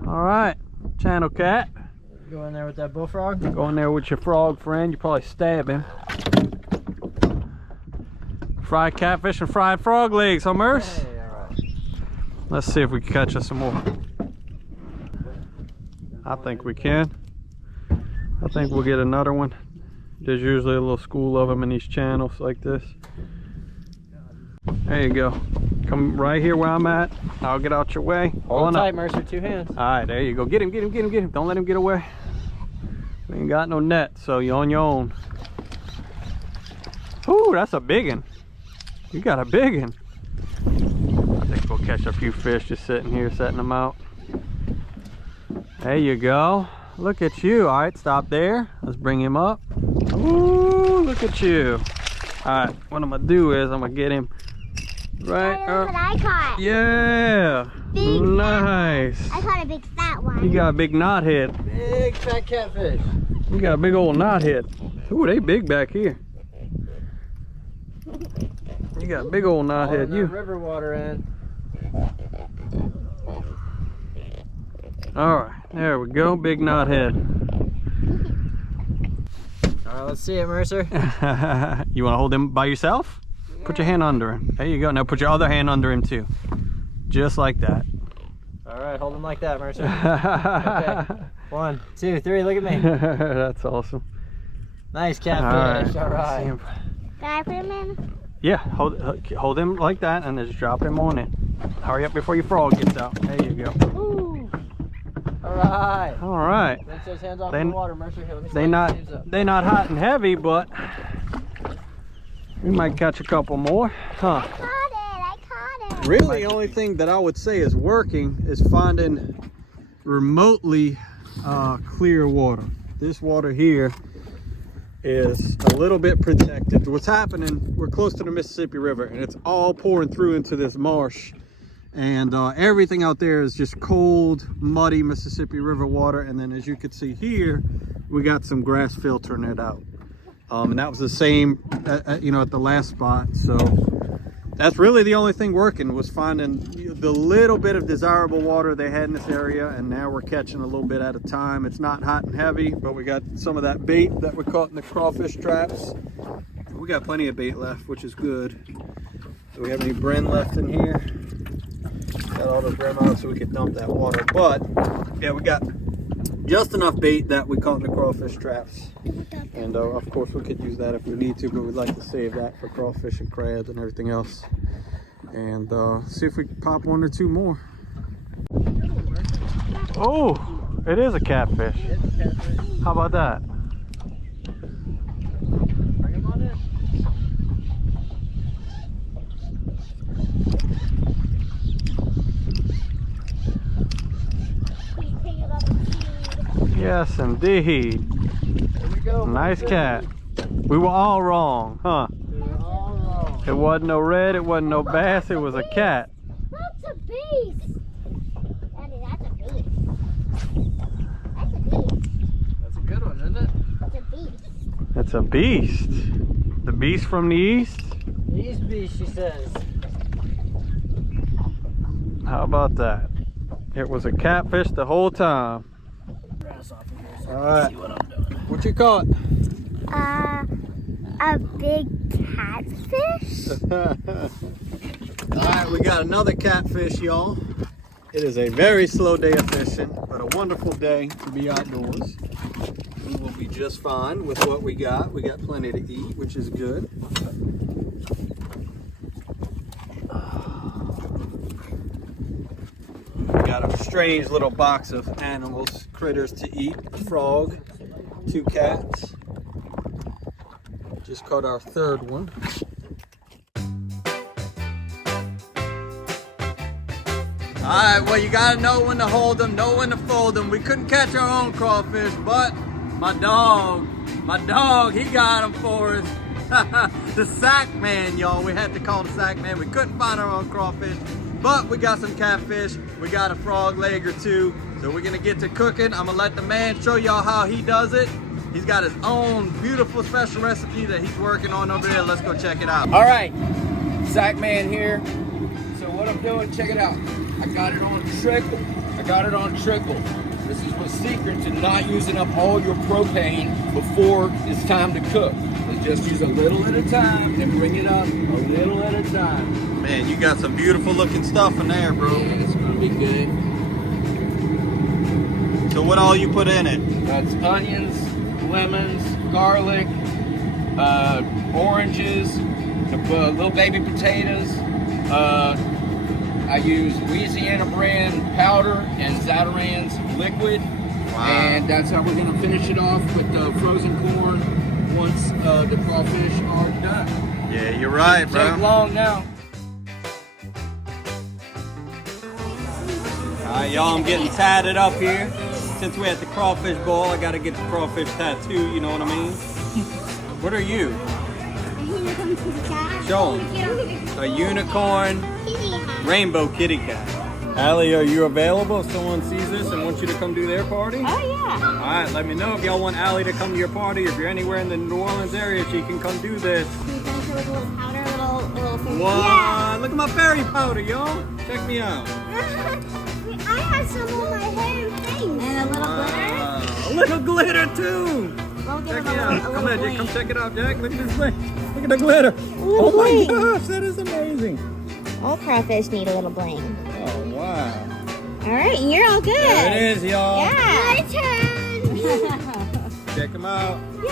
All right, channel cat. Go in there with that bullfrog. Go in there with your frog friend. You probably stab him. Fried catfish and fried frog legs, huh, Merce? Hey, all right. Let's see if we can catch us some more. I think we can. I think we'll get another one. There's usually a little school of them in these channels like this. There you go. Come right here where I'm at. I'll get out your way. Hold On tight, up. Mercer, 2 hands. All right, there you go. Get him, get him, get him, get him. Don't let him get away. We ain't got no net, so you're on your own. Ooh, that's a big one. You got a big one. I think we'll catch a few fish just sitting here, setting them out. There you go. Look at you. All right, stop there. Let's bring him up. Ooh, look at you. All right, what I'm gonna do is I'm gonna get him right Look what I caught. Yeah. Big Nice. I caught a big fat one. You got a big knothead. Big fat catfish. You got a big old knothead. Ooh, they big back here. You got a big old knothead. You. River water in. All right, there we go. Big knothead. All right, let's see it, Mercer. You want to hold him by yourself? Yeah. Put your hand under him. There you go. Now put your other hand under him too. Just like that. All right, hold him like that, Mercer. Okay. 1, 2, 3. Look at me. That's awesome. Nice catfish. All right. Can I put him in? Yeah, hold him like that and just drop him on in. Hurry up before your frog gets out. There you go. Woo. All right. All right. Rinse those hands off in the water, Mercer. Here, let me They not hot and heavy, but we might catch a couple more, huh? I caught it. Really, the only thing that I would say is working is finding remotely clear water. This water here is a little bit protected. What's happening, we're close to the Mississippi River and it's all pouring through into this marsh, and everything out there is just cold, muddy Mississippi River water. And then as you can see here, we got some grass filtering it out, and that was the same you know, at the last spot. So that's really the only thing working, was finding the little bit of desirable water they had in this area, and now we're catching a little bit at a time. It's not hot and heavy, but we got some of that bait that we caught in the crawfish traps. We got plenty of bait left, which is good. Do we have any bren left in here? Got all the bren out so we could dump that water. But yeah, we got just enough bait that we caught in the crawfish traps. And of course we could use that if we need to, but we'd like to save that for crawfish and crabs and everything else. And see if we can pop 1 or 2 more. Oh, it is a catfish. How about that? Bring him on in. Yes, indeed. There we go. Nice cat. We were all wrong, huh? We were all wrong. It wasn't no red, it wasn't no bass, it was a cat. That's a beast. Daddy, that's a beast. That's a beast. That's a good one, isn't it? That's a beast. It's a beast. The beast from the east? These beasts, she says. How about that? It was a catfish the whole time. All right. What you caught? A big catfish? All right, we got another catfish, y'all. It is a very slow day of fishing, but a wonderful day to be outdoors. We will be just fine with what we got. We got plenty to eat, which is good. We got a strange little box of animals, critters to eat. A frog, 2 cats. Just caught our 3rd one. Alright, well you gotta know when to hold them, know when to fold them. We couldn't catch our own crawfish, but my dog, he got them for us. The sack man, y'all. We had to call the sack man. We couldn't find our own crawfish, but we got some catfish. We got a frog leg or two. So we're gonna get to cooking. I'm gonna let the man show y'all how he does it. He's got his own beautiful special recipe that he's working on over there. Let's go check it out. All right, sack man here. So what I'm doing, check it out. I got it on trickle. This is the secret to not using up all your propane before it's time to cook. Just use a little at a time and bring it up a little at a time. Man, you got some beautiful looking stuff in there, bro. Yeah, it's gonna be good. So what all you put in it? That's onions, lemons, garlic, oranges, little baby potatoes. I use Louisiana brand powder and Zatarain's liquid. Wow. And that's how we're gonna finish it off with the frozen corn once the crawfish are done. Yeah, you're right, bro. Take long now. Alright, y'all, I'm getting tatted up here. Since we're at the crawfish bowl, I gotta get the crawfish tattoo, you know what I mean? What are you? Show them. A unicorn rainbow kitty cat. Allie, are you available if someone sees this and wants you to come do their party? Oh, yeah. Alright, let me know if y'all want Allie to come to your party. If you're anywhere in the New Orleans area, she can come do this. Can you finish it with a little powder, a little thing? What? Yeah. Look at my fairy powder, y'all. Check me out. I have some on my hair and things. And a little glitter? A little glitter, too. We'll give Check it it a out. little Come on, bling. Jake. Come check it out, Jack. Look at this thing. Look at the glitter. Ooh, Oh my bling. gosh, that is amazing. All crawfish need a little bling. Oh, wow. All right, you're all good. There it is, y'all. Yeah. My turn. Check them out. Yay.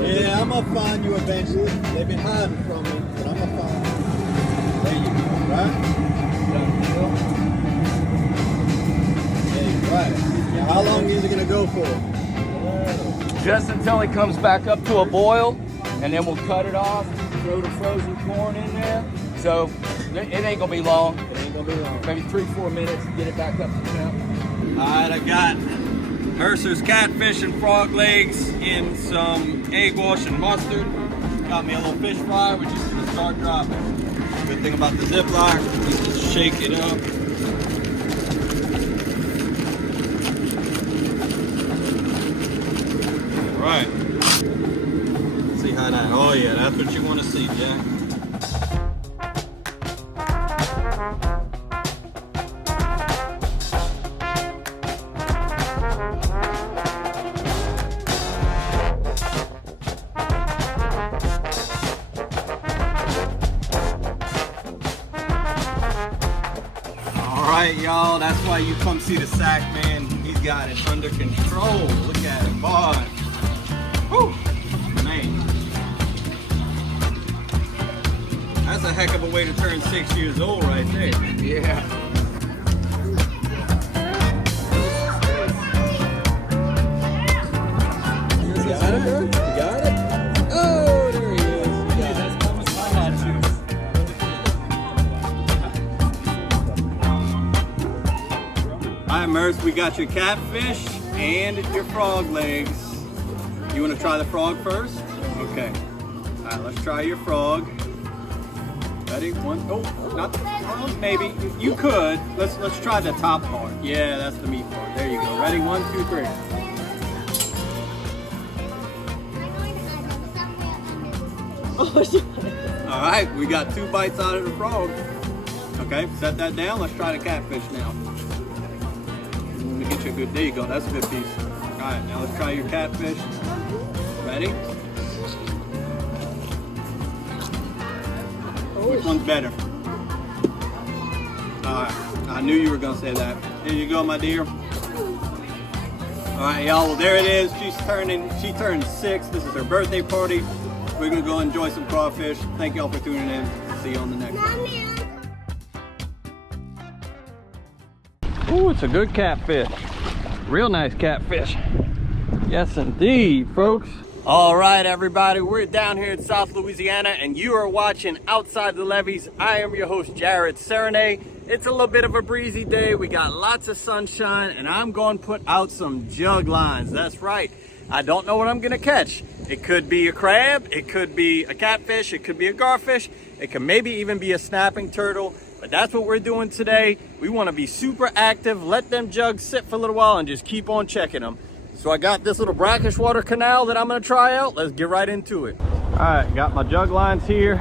Yeah, I'm going to find you eventually. They've been hiding from me, but I'm going to find you. There you go, right? Yeah, right. Yeah, how long is it going to go for? Just until it comes back up to a boil, and then we'll cut it off, throw the frozen corn in there. So it ain't gonna be long. It ain't going to be long. Maybe 3-4 minutes to get it back up to temp. All right, I got Mercer's catfish and frog legs in some egg wash and mustard. Got me a little fish fry. We're just gonna start dropping. Good thing about the Ziploc, you just shake it up. All right. See how that, oh yeah, that's what you want to see, Jack. Alright, y'all, that's why you come see the sack man. He's got it under control. Look at him, boy. Whew, man. That's a heck of a way to turn 6 years old right there. Yeah. You got it, bro? You got it? Oh, there he is. Yeah, that's almost my hat shoes. Alright, Merce, we got your catfish and your frog legs. You want to try the frog first? Okay. Alright, let's try your frog. Ready? One. Oh, not the frog. Maybe. You could. Let's try the top part. Yeah, that's the meat part. There you go. Ready? 1, 2, 3. Alright, we got 2 bites out of the frog. Okay, set that down. Let's try the catfish now. Let me get you a good, there you go. That's a good piece. Alright, now let's try your catfish. Ready? Which one's better? Alright, I knew you were going to say that. Here you go, my dear. Alright, y'all, well, there it is. She turned 6. This is her birthday party. We're going to go enjoy some crawfish. Thank y'all for tuning in. See you on the next one. Ooh, it's a good catfish. Real nice catfish. Yes, indeed, folks. All right, everybody, we're down here in South Louisiana, and you are watching Outside the Levees. I am your host, Jared Serenay. It's a little bit of a breezy day. We got lots of sunshine, and I'm going to put out some jug lines. That's right. I don't know what I'm going to catch. It could be a crab. It could be a catfish. It could be a garfish. It could maybe even be a snapping turtle. But that's what we're doing today. We want to be super active, let them jugs sit for a little while, and just keep on checking them. So I got this little brackish water canal that I'm gonna try out. Let's get right into it. All right, got my jug lines here.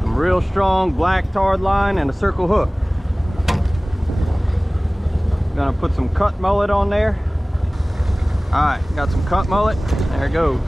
Some real strong black tarred line and a circle hook. Gonna put some cut mullet on there. All right, got some cut mullet. There it goes.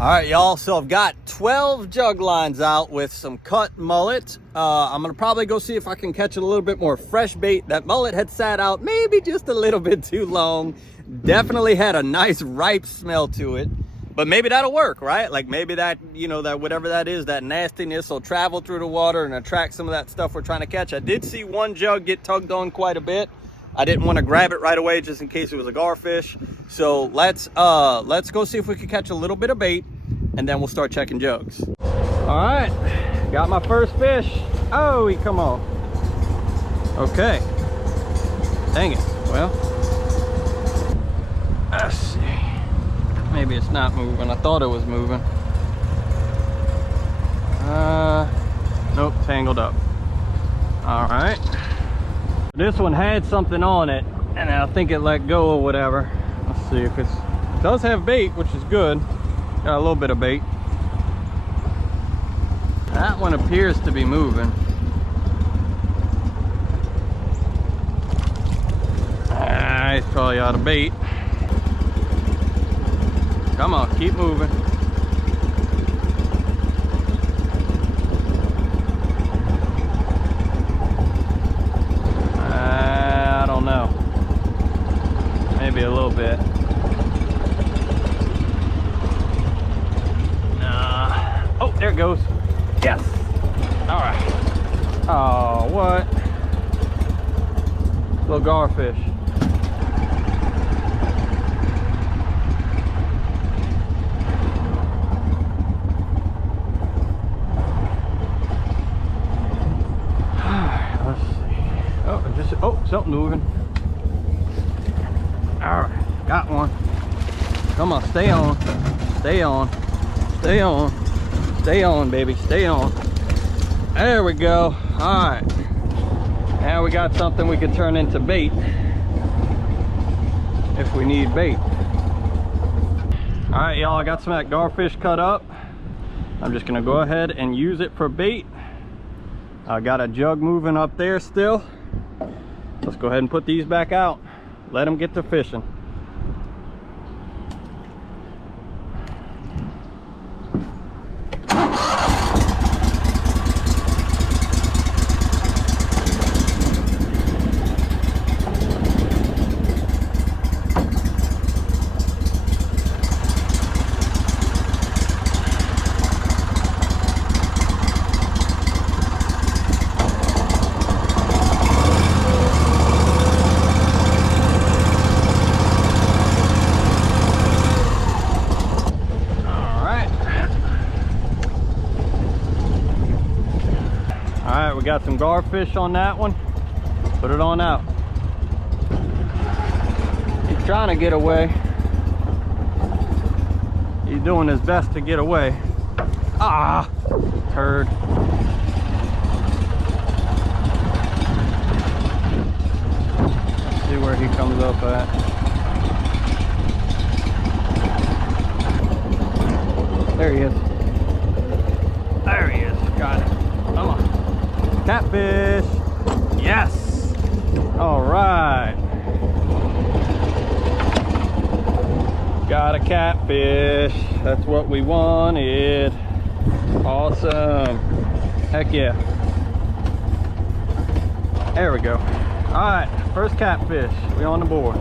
All right, y'all, so I've got 12 jug lines out with some cut mullet. I'm gonna probably go see if I can catch a little bit more fresh bait. That mullet had sat out maybe just a little bit too long. Definitely had a nice ripe smell to it, but maybe that'll work, right? Like maybe that, you know, that whatever that is, that nastiness will travel through the water and attract some of that stuff we're trying to catch. I did see one jug get tugged on quite a bit. I didn't want to grab it right away just in case it was a garfish. So let's go see if we can catch a little bit of bait, and then we'll start checking jugs. All right, got my first fish. Oh, he come off. Okay. Dang it. Well, let's see. Maybe it's not moving. I thought it was moving. Nope, tangled up. All right. This one had something on it, and I think it let go or whatever. Let's see if it does have bait, which is good. Got a little bit of bait. That one appears to be moving. He's probably out of bait. Come on, keep moving. I don't know. Maybe a little bit. Oh, there it goes. Yes. All right. Oh, what? Little garfish. Let's see. Oh, something moving. All right, got one. Come on, stay on. Stay on. Stay on. Stay on, baby, stay on. There we go. All right, now we got something we can turn into bait if we need bait. All right, y'all, I got some of that garfish cut up. I'm just gonna go ahead and use it for bait. I got a jug moving up there still. Let's go ahead and put these back out. Let them get to fishing. We got some garfish on that one. Put it on out. He's trying to get away. He's doing his best to get away. Ah, turd. Let's see where he comes up at. There he is. There he is. Got it. Come on. Catfish. Yes. All right. Got a catfish. That's what we wanted. Awesome. Heck yeah. There we go. All right. First catfish. We on the board.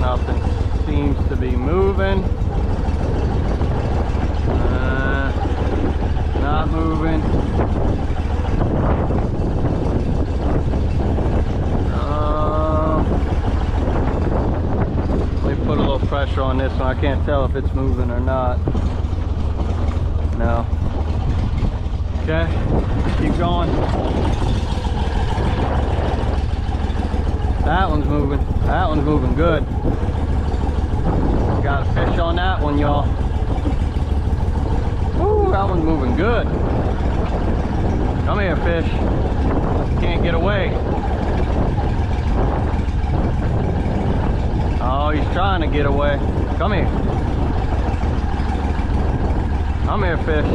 Nothing seems to be moving. Not moving. Let me put a little pressure on this one. I can't tell if it's moving or not. No. Okay, keep going. That one's moving. That one's moving good. Got a fish on that one, y'all. Woo, that one's moving good. Come here, fish. Can't get away. Oh, he's trying to get away. Come here. Come here, fish.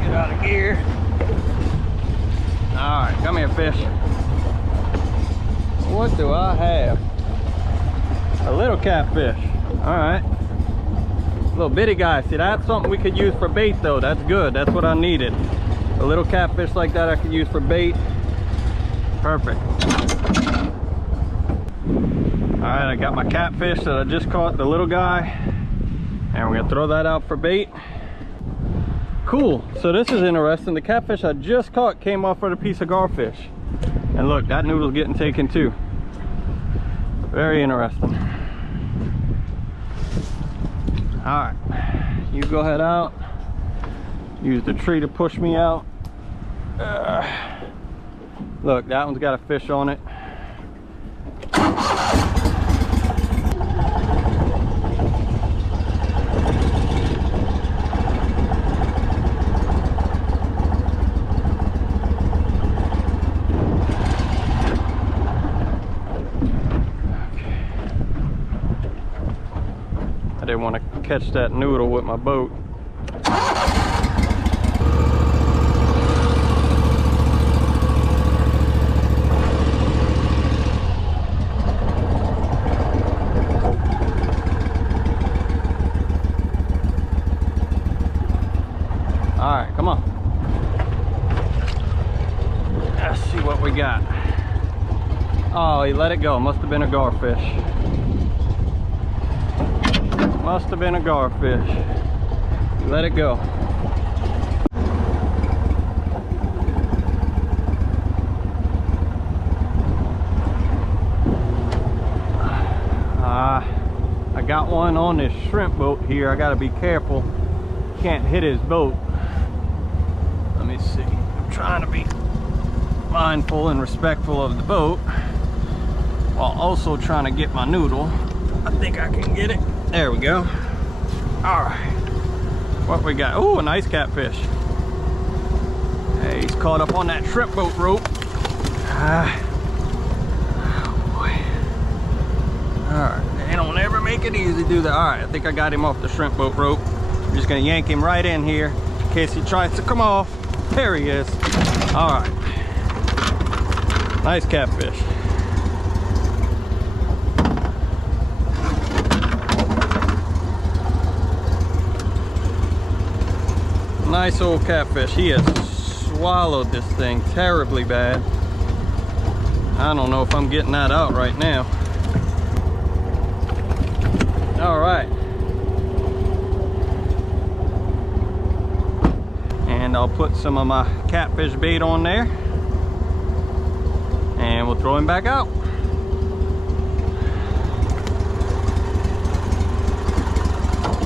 Get out of gear. All right, come here, fish. What do I have? A little catfish. All right. Little bitty guy. See, that's something we could use for bait though. That's good. That's what I needed. A little catfish like that I could use for bait. Perfect. All right, I got my catfish that I just caught, the little guy. And we're gonna throw that out for bait. Cool, so this is interesting. The catfish I just caught came off with a piece of garfish. And look, that noodle's getting taken too. Very interesting. All right, you go ahead out. Use the tree to push me out. Look, that one's got a fish on it. I didn't want to catch that noodle with my boat. Alright, come on. Let's see what we got. Oh, he let it go. Must have been a garfish. Must have been a garfish. Let it go. I got one on this shrimp boat here. I gotta be careful. Can't hit his boat. Let me see. I'm trying to be mindful and respectful of the boat while also trying to get my noodle. I think I can get it. There we go. All right. What we got? Oh, a nice catfish. Hey, he's caught up on that shrimp boat rope. Oh boy. All right. They don't ever make it easy, do they? All right. I think I got him off the shrimp boat rope. I'm just gonna yank him right in here in case he tries to come off. There he is. All right. Nice catfish. Nice old catfish. He has swallowed this thing terribly bad. I don't know if I'm getting that out right now. All right. And I'll put some of my catfish bait on there. And we'll throw him back out.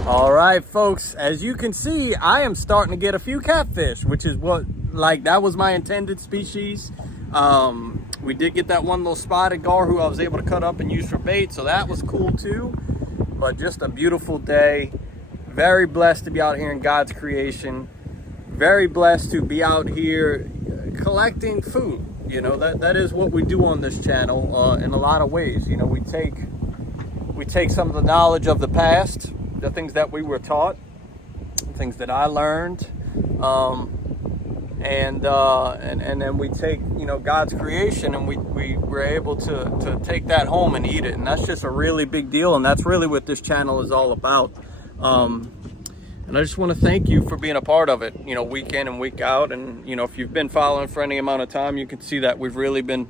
All right, folks, as you can see, I am starting to get a few catfish, which is what like that was my intended species. We did get that one little spotted gar who I was able to cut up and use for bait, so that was cool too. But just a beautiful day. Very blessed to be out here in God's creation. Very blessed to be out here collecting food. You know, that is what we do on this channel in a lot of ways. You know, we take some of the knowledge of the past, the things that we were taught, things that I learned, and then we take, you know, God's creation, and we were able to take that home and eat it, and that's just a really big deal, and that's really what this channel is all about. And I just want to thank you for being a part of it, you know, week in and week out. And, you know, if you've been following for any amount of time, you can see that we've really been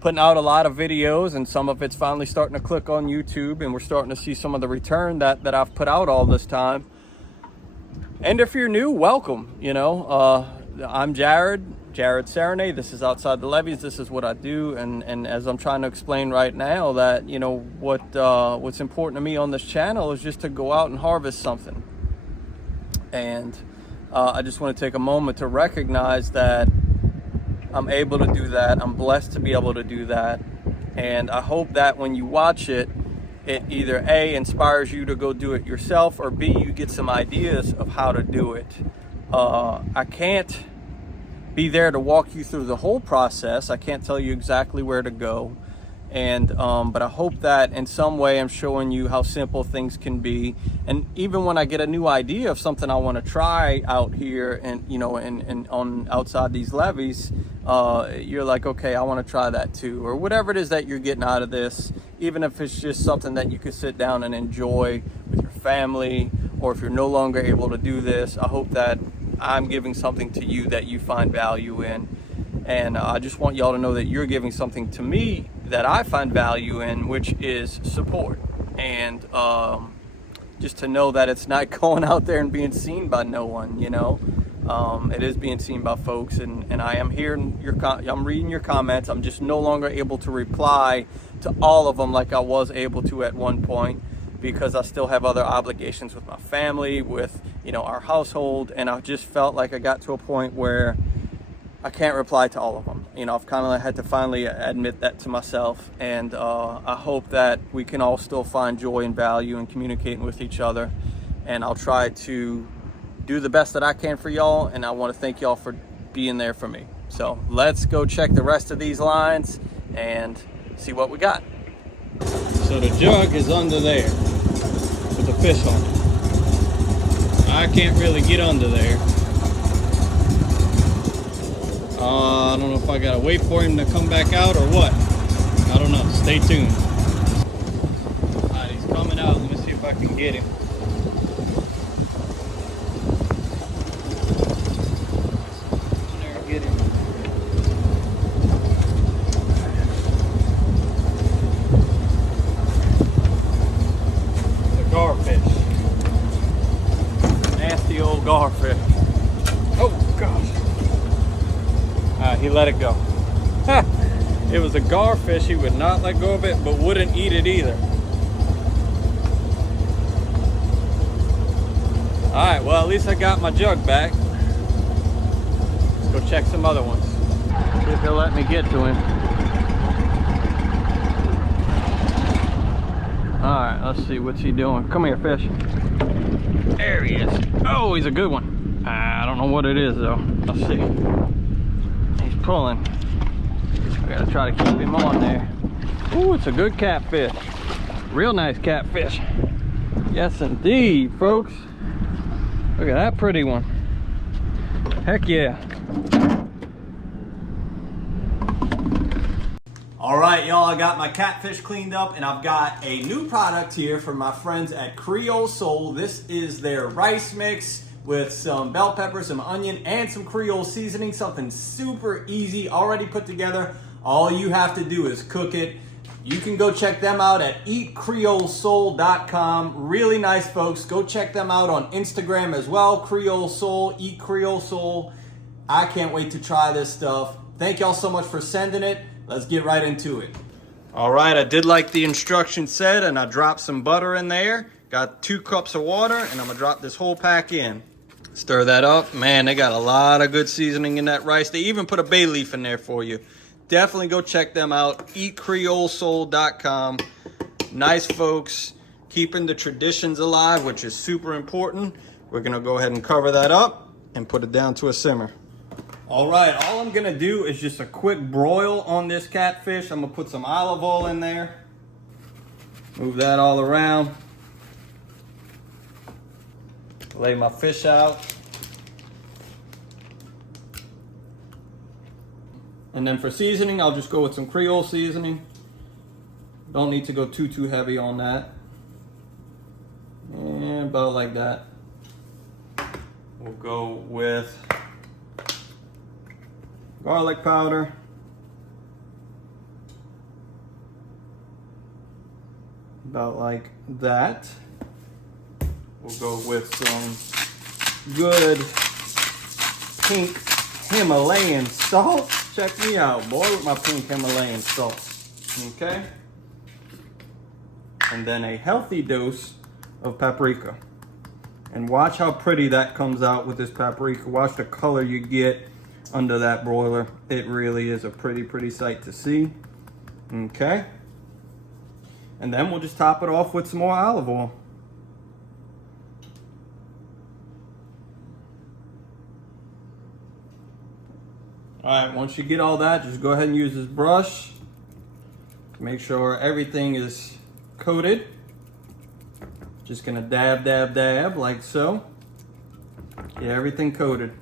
putting out a lot of videos, and some of it's finally starting to click on YouTube, and we're starting to see some of the return that I've put out all this time. And if you're new, welcome. You know, I'm Jared Serenade. This is Outside the Levees. This is what I do. And as I'm trying to explain right now, that, you know, what's important to me on this channel is just to go out and harvest something. And I just want to take a moment to recognize that I'm able to do that. I'm blessed to be able to do that. And I hope that when you watch it, it either A, inspires you to go do it yourself, or B, you get some ideas of how to do it. I can't be there to walk you through the whole process. I can't tell you exactly where to go. And but I hope that in some way I'm showing you how simple things can be. And even when I get a new idea of something I want to try out here, and you know, and on outside these levees, you're like, okay, I want to try that too, or whatever it is that you're getting out of this. Even if it's just something that you could sit down and enjoy with your family, or if you're no longer able to do this, I hope that I'm giving something to you that you find value in. And I just want y'all to know that you're giving something to me that I find value in, which is support. And just to know that it's not going out there and being seen by no one, you know. It is being seen by folks, and I am hearing I'm reading your comments. I'm just no longer able to reply to all of them like I was able to at one point, because I still have other obligations with my family, with, you know, our household, and I just felt like I got to a point where I can't reply to all of them. You know, I've kind of had to finally admit that to myself, and I hope that we can all still find joy and value in communicating with each other, and I'll try to do the best that I can for y'all, and I want to thank y'all for being there for me. So let's go check the rest of these lines and see what we got. So the jug is under there with the fish on it. I can't really get under there. I don't know if I gotta wait for him to come back out or what. I don't know. Stay tuned. Alright, he's coming out. Let me see if I can get him. There, get him. The garfish. Nasty old garfish. Oh gosh. He let it go. It was a garfish. He would not let go of it, but wouldn't eat it either. Alright, well, at least I got my jug back. Let's go check some other ones. See if he'll let me get to him. Alright, let's see. What's he doing? Come here, fish. There he is. Oh, he's a good one. I don't know what it is, though. Let's see. Pulling. I gotta try to keep him on there. Ooh, it's a good catfish. Real nice catfish. Yes, indeed, folks. Look at that pretty one. Heck yeah. All right, y'all, I got my catfish cleaned up, and I've got a new product here from my friends at Creole Soul. This is their rice mix with some bell pepper, some onion, and some Creole seasoning. Something super easy, already put together. All you have to do is cook it. You can go check them out at eatcreolesoul.com. Really nice folks. Go check them out on Instagram as well. Creole Soul, Eat Creole Soul. I can't wait to try this stuff. Thank y'all so much for sending it. Let's get right into it. All right, I did like the instructions said, and I dropped some butter in there. Got 2 cups of water, and I'm gonna drop this whole pack in. Stir that up. Man, they got a lot of good seasoning in that rice. They even put a bay leaf in there for you. Definitely go check them out. eatcreolesoul.com. Nice folks, keeping the traditions alive, which is super important. We're gonna go ahead and cover that up and put it down to a simmer. All right, all I'm gonna do is just a quick broil on this catfish. I'm gonna put some olive oil in there. Move that all around. Lay my fish out. And then for seasoning, I'll just go with some Creole seasoning. Don't need to go too heavy on that. And about like that. We'll go with garlic powder. About like that. We'll go with some good pink Himalayan salt. Check me out, boy, with my pink Himalayan salt. Okay? And then a healthy dose of paprika. And watch how pretty that comes out with this paprika. Watch the color you get under that broiler. It really is a pretty sight to see. Okay? And then we'll just top it off with some more olive oil. All right, once you get all that, just go ahead and use this brush to make sure everything is coated. Just gonna dab like so. Get everything coated.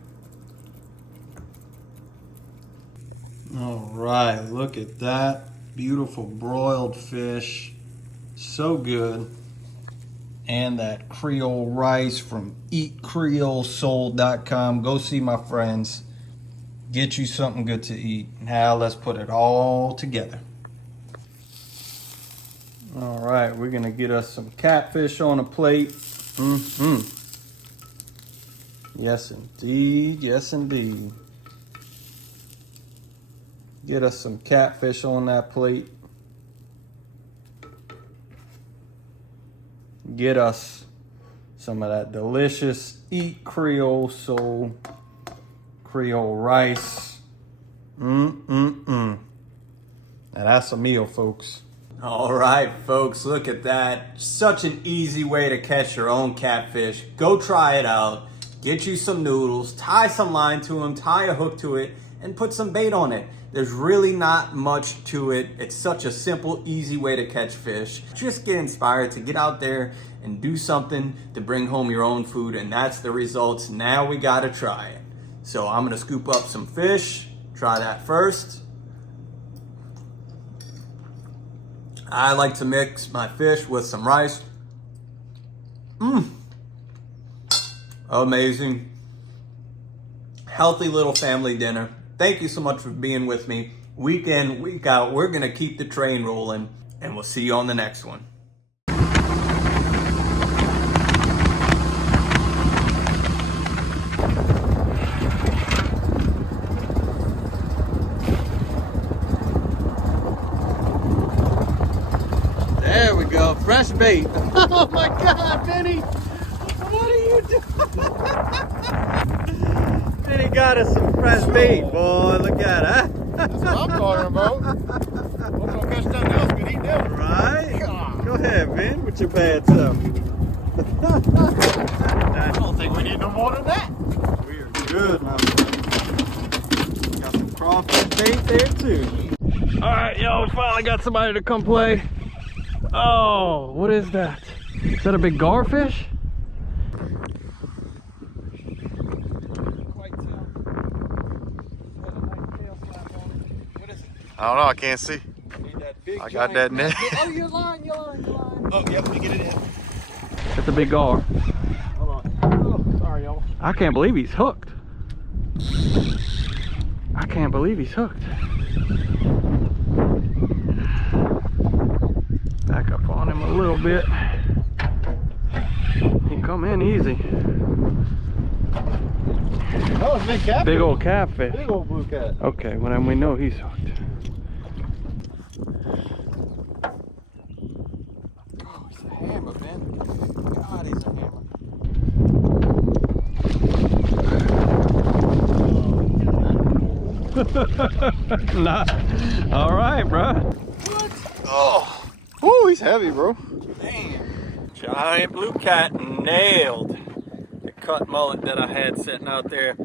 All right, look at that. Beautiful broiled fish. So good. And that Creole rice from eatcreolesoul.com. Go see my friends. Get you something good to eat. Now let's put it all together. All right, we're gonna get us some catfish on a plate. Yes, indeed. Yes, indeed. Get us some catfish on that plate. Get us some of that delicious Eat Creole Soul Creole rice. Now that's a meal, folks. All right, folks, look at that. Such an easy way to catch your own catfish. Go try it out. Get you some noodles, tie some line to them, tie a hook to it, and put some bait on it. There's really not much to it. It's such a simple, easy way to catch fish. Just get inspired to get out there and do something to bring home your own food, and that's the results. Now we gotta try it. So I'm gonna scoop up some fish, try that first. I like to mix my fish with some rice. Amazing. Healthy little family dinner. Thank you so much for being with me. Week in, week out, we're gonna keep the train rolling, and we'll see you on the next one. There we go, fresh bait. Oh my God, Benny, what are you doing? Benny got us some fresh bait, boy, look at it. That's what I'm talking about. We're gonna catch something else, we eat them. Right? Go ahead, Ben, with your bad self. I don't think we need no more than that. We're good, my friend. Got some crawfish bait there too. All right, yo, finally got somebody to come play. Oh, what is that? Is that a big garfish? I don't know, I can't see. I got that net. Oh, you're lying. Oh, yeah, let me get it in. That's a big gar. Hold on. Oh, sorry, y'all. I can't believe he's hooked. I can't believe he's hooked. Back up on him a little bit. He come in easy. Oh, it's a big catfish. Big old catfish. Big old blue cat. Okay, well then we know he's hooked. Oh, he's a hammer, man. God, he's a hammer. Nah. All right, bro. Oh, ooh, he's heavy, bro. Damn. Giant blue cat nailed the cut mullet that I had sitting out there.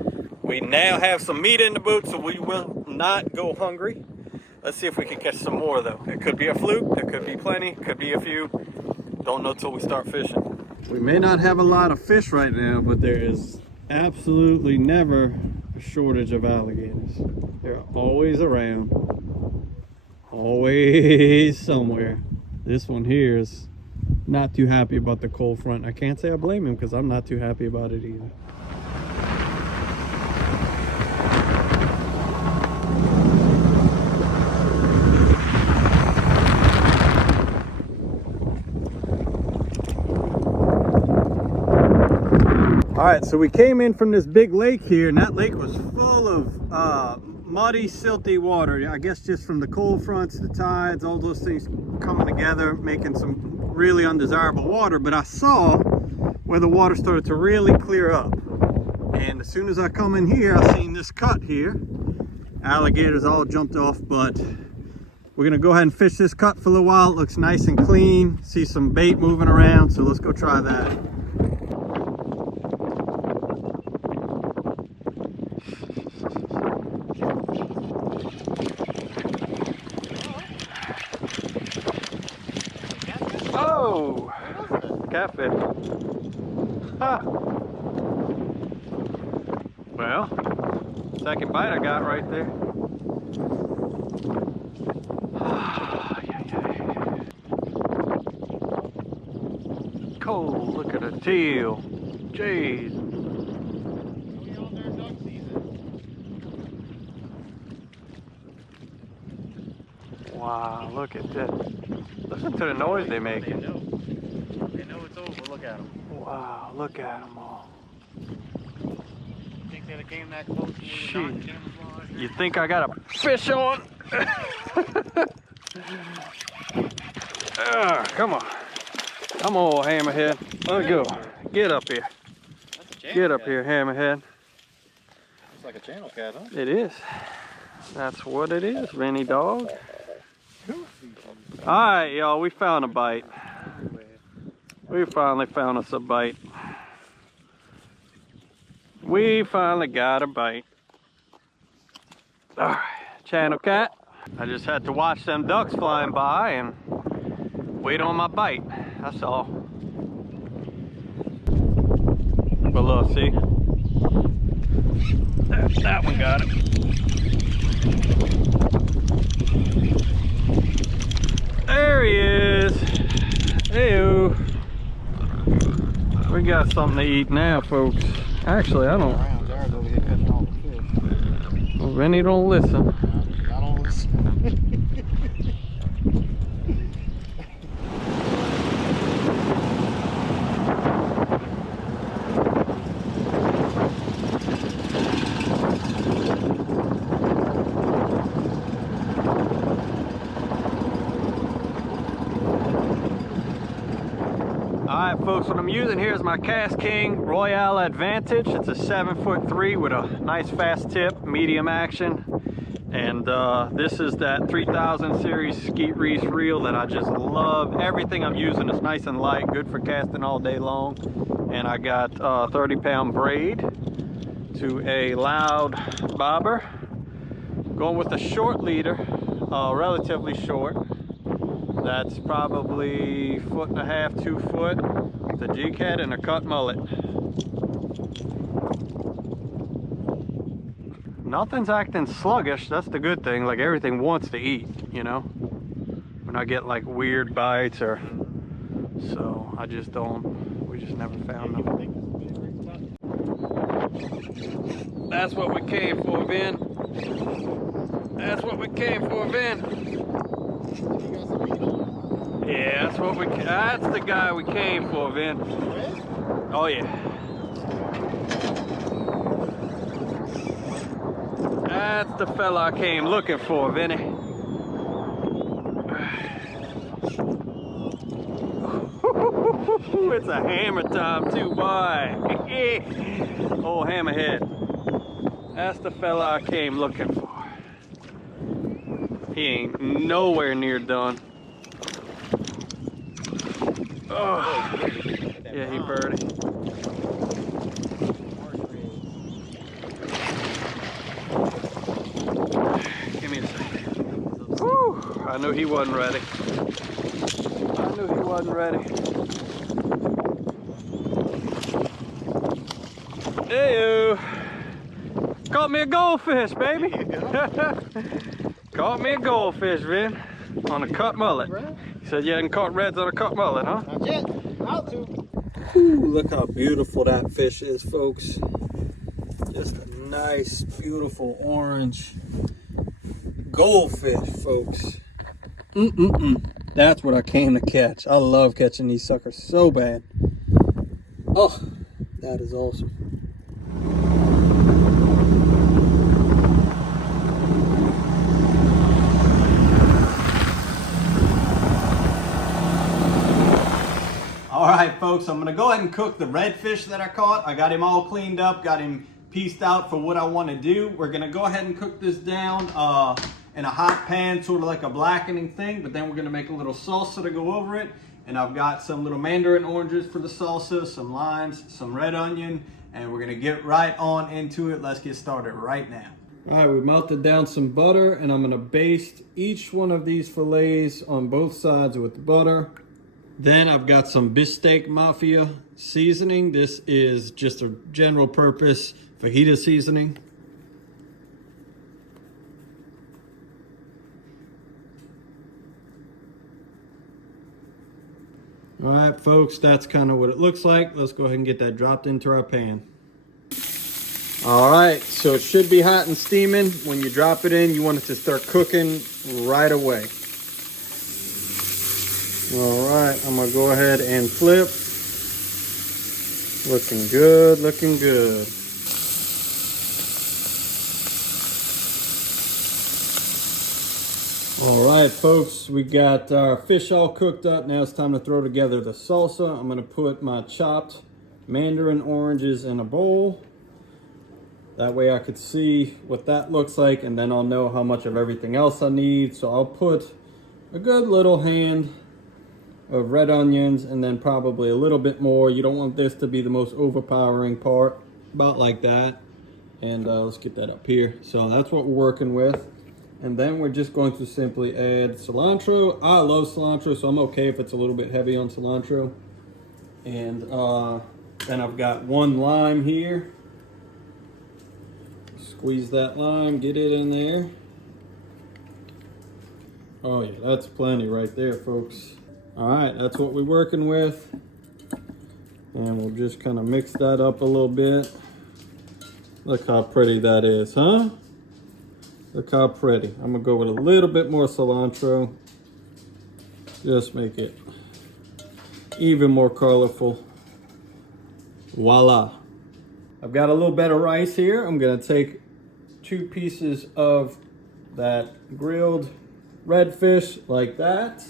We now have some meat in the boot, so we will not go hungry. Let's see if we can catch some more, though. It could be a fluke, there could be plenty, could be a few. Don't know till we start fishing. We may not have a lot of fish right now, but there is absolutely never a shortage of alligators. They're always around, always somewhere. This one here is not too happy about the cold front. I can't say I blame him because I'm not too happy about it either. All right, so we came in from this big lake here, and that lake was full of muddy, silty water. I guess just from the cold fronts, the tides, all those things coming together, making some really undesirable water. But I saw where the water started to really clear up. And as soon as I come in here, I seen this cut here. Alligators all jumped off, but we're gonna go ahead and fish this cut for a little while. It looks nice and clean. See some bait moving around, so let's go try that. Oh, catfish. Ha. Well, second bite I got right there. Cold, look at the tail. Jeez. Wow, look at this. Listen to the noise they make. They know it's over. Look at them. Wow, look at them all. Think they'd have came that close to where the camouflage? You think I got a fish on? Come on. Come on, hammerhead. Let's go. Get up here. Get up here, hammerhead. It's like a channel cat, huh? It is. That's what it is, Rennie dog. Alright, y'all, we found a bite. We finally found us a bite. We finally got a bite. Alright, channel cat. I just had to watch them ducks flying by and wait on my bite. That's all. But look, see? That one got it. There he is. Hey-o. We got something to eat now, folks. Actually, I don't. Well, Rennie don't listen. I don't listen. Alright folks, what I'm using here is my Cast King Royale Advantage. It's a 7'3" with a nice fast tip, medium action. And this is that 3000 series Skeet Reese reel that I just love. Everything I'm using is nice and light, good for casting all day long. And I got 30-pound braid to a loud bobber. Going with a short leader, relatively short. That's probably 1.5 to 2 foot. The G-Cat and a cut mullet. Nothing's acting sluggish. That's the good thing. Like everything wants to eat, you know. When I get like weird bites or so, I just don't. We just never found them. That's what we came for, Vin. That's what we came for, Vin. Yeah, that's what that's the guy we came for, Vin. Oh yeah. That's the fella I came looking for, Vinny. It's a hammer time too, boy. Oh, hammerhead. That's the fella I came looking for. He ain't nowhere near done. Oh, yeah, he birdie. Give me a second. Whew, I knew he wasn't ready. I knew he wasn't ready. Hey-o. Caught me a goldfish, baby. Caught me a goldfish, Vin, on a cut mullet. You said you hadn't caught reds on a cut mullet, huh? Not yet. About to. Ooh, look how beautiful that fish is, folks. Just a nice, beautiful orange goldfish, folks. That's what I came to catch. I love catching these suckers so bad. Oh, that is awesome. All right, folks, I'm gonna go ahead and cook the redfish that I caught. I got him all cleaned up, got him pieced out for what I want to do. We're gonna go ahead and cook this down in a hot pan, sort of like a blackening thing, but then we're gonna make a little salsa to go over it. And I've got some little mandarin oranges for the salsa, some limes, some red onion, and we're gonna get right on into it. Let's get started right now. All right, we melted down some butter, and I'm gonna baste each one of these fillets on both sides with the butter. Then I've got some Beefsteak Mafia seasoning. This is just a general purpose fajita seasoning. All right, folks, that's kind of what it looks like. Let's go ahead and get that dropped into our pan. All right, so it should be hot and steaming. When you drop it in, you want it to start cooking right away. All right, I'm gonna go ahead and flip. Looking good, looking good. All right, folks, we got our fish all cooked up. Now it's time to throw together the salsa. I'm gonna put my chopped mandarin oranges in a bowl. That way I could see what that looks like, and then I'll know how much of everything else I need. So I'll put a good little hand of red onions, and then probably a little bit more. You don't want this to be the most overpowering part, about like that. And let's get that up here. So that's what we're working with. And then we're just going to simply add cilantro. I love cilantro, so I'm okay if it's a little bit heavy on cilantro. And then I've got one lime here. Squeeze that lime, get it in there. Oh yeah, that's plenty right there, folks. All right, that's what we're working with. And we'll just kind of mix that up a little bit. Look how pretty that is, huh? Look how pretty. I'm gonna go with a little bit more cilantro. Just make it even more colorful. Voila. I've got a little bit of rice here. I'm gonna take 2 pieces of that grilled redfish like that.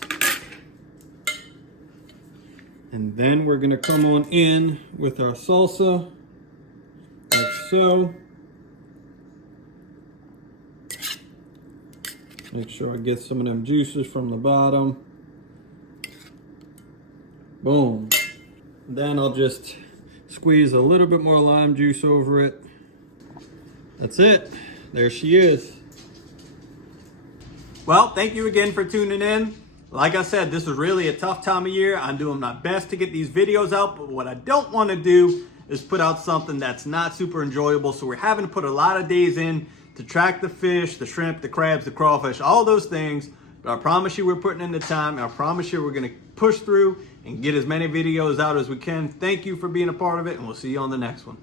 And then we're gonna come on in with our salsa, like so. Make sure I get some of them juices from the bottom. Boom. Then I'll just squeeze a little bit more lime juice over it. That's it. There she is. Well, thank you again for tuning in. Like I said, this is really a tough time of year. I'm doing my best to get these videos out, but what I don't want to do is put out something that's not super enjoyable. So we're having to put a lot of days in to track the fish, the shrimp, the crabs, the crawfish, all those things. But I promise you we're putting in the time, and I promise you we're going to push through and get as many videos out as we can. Thank you for being a part of it, and we'll see you on the next one.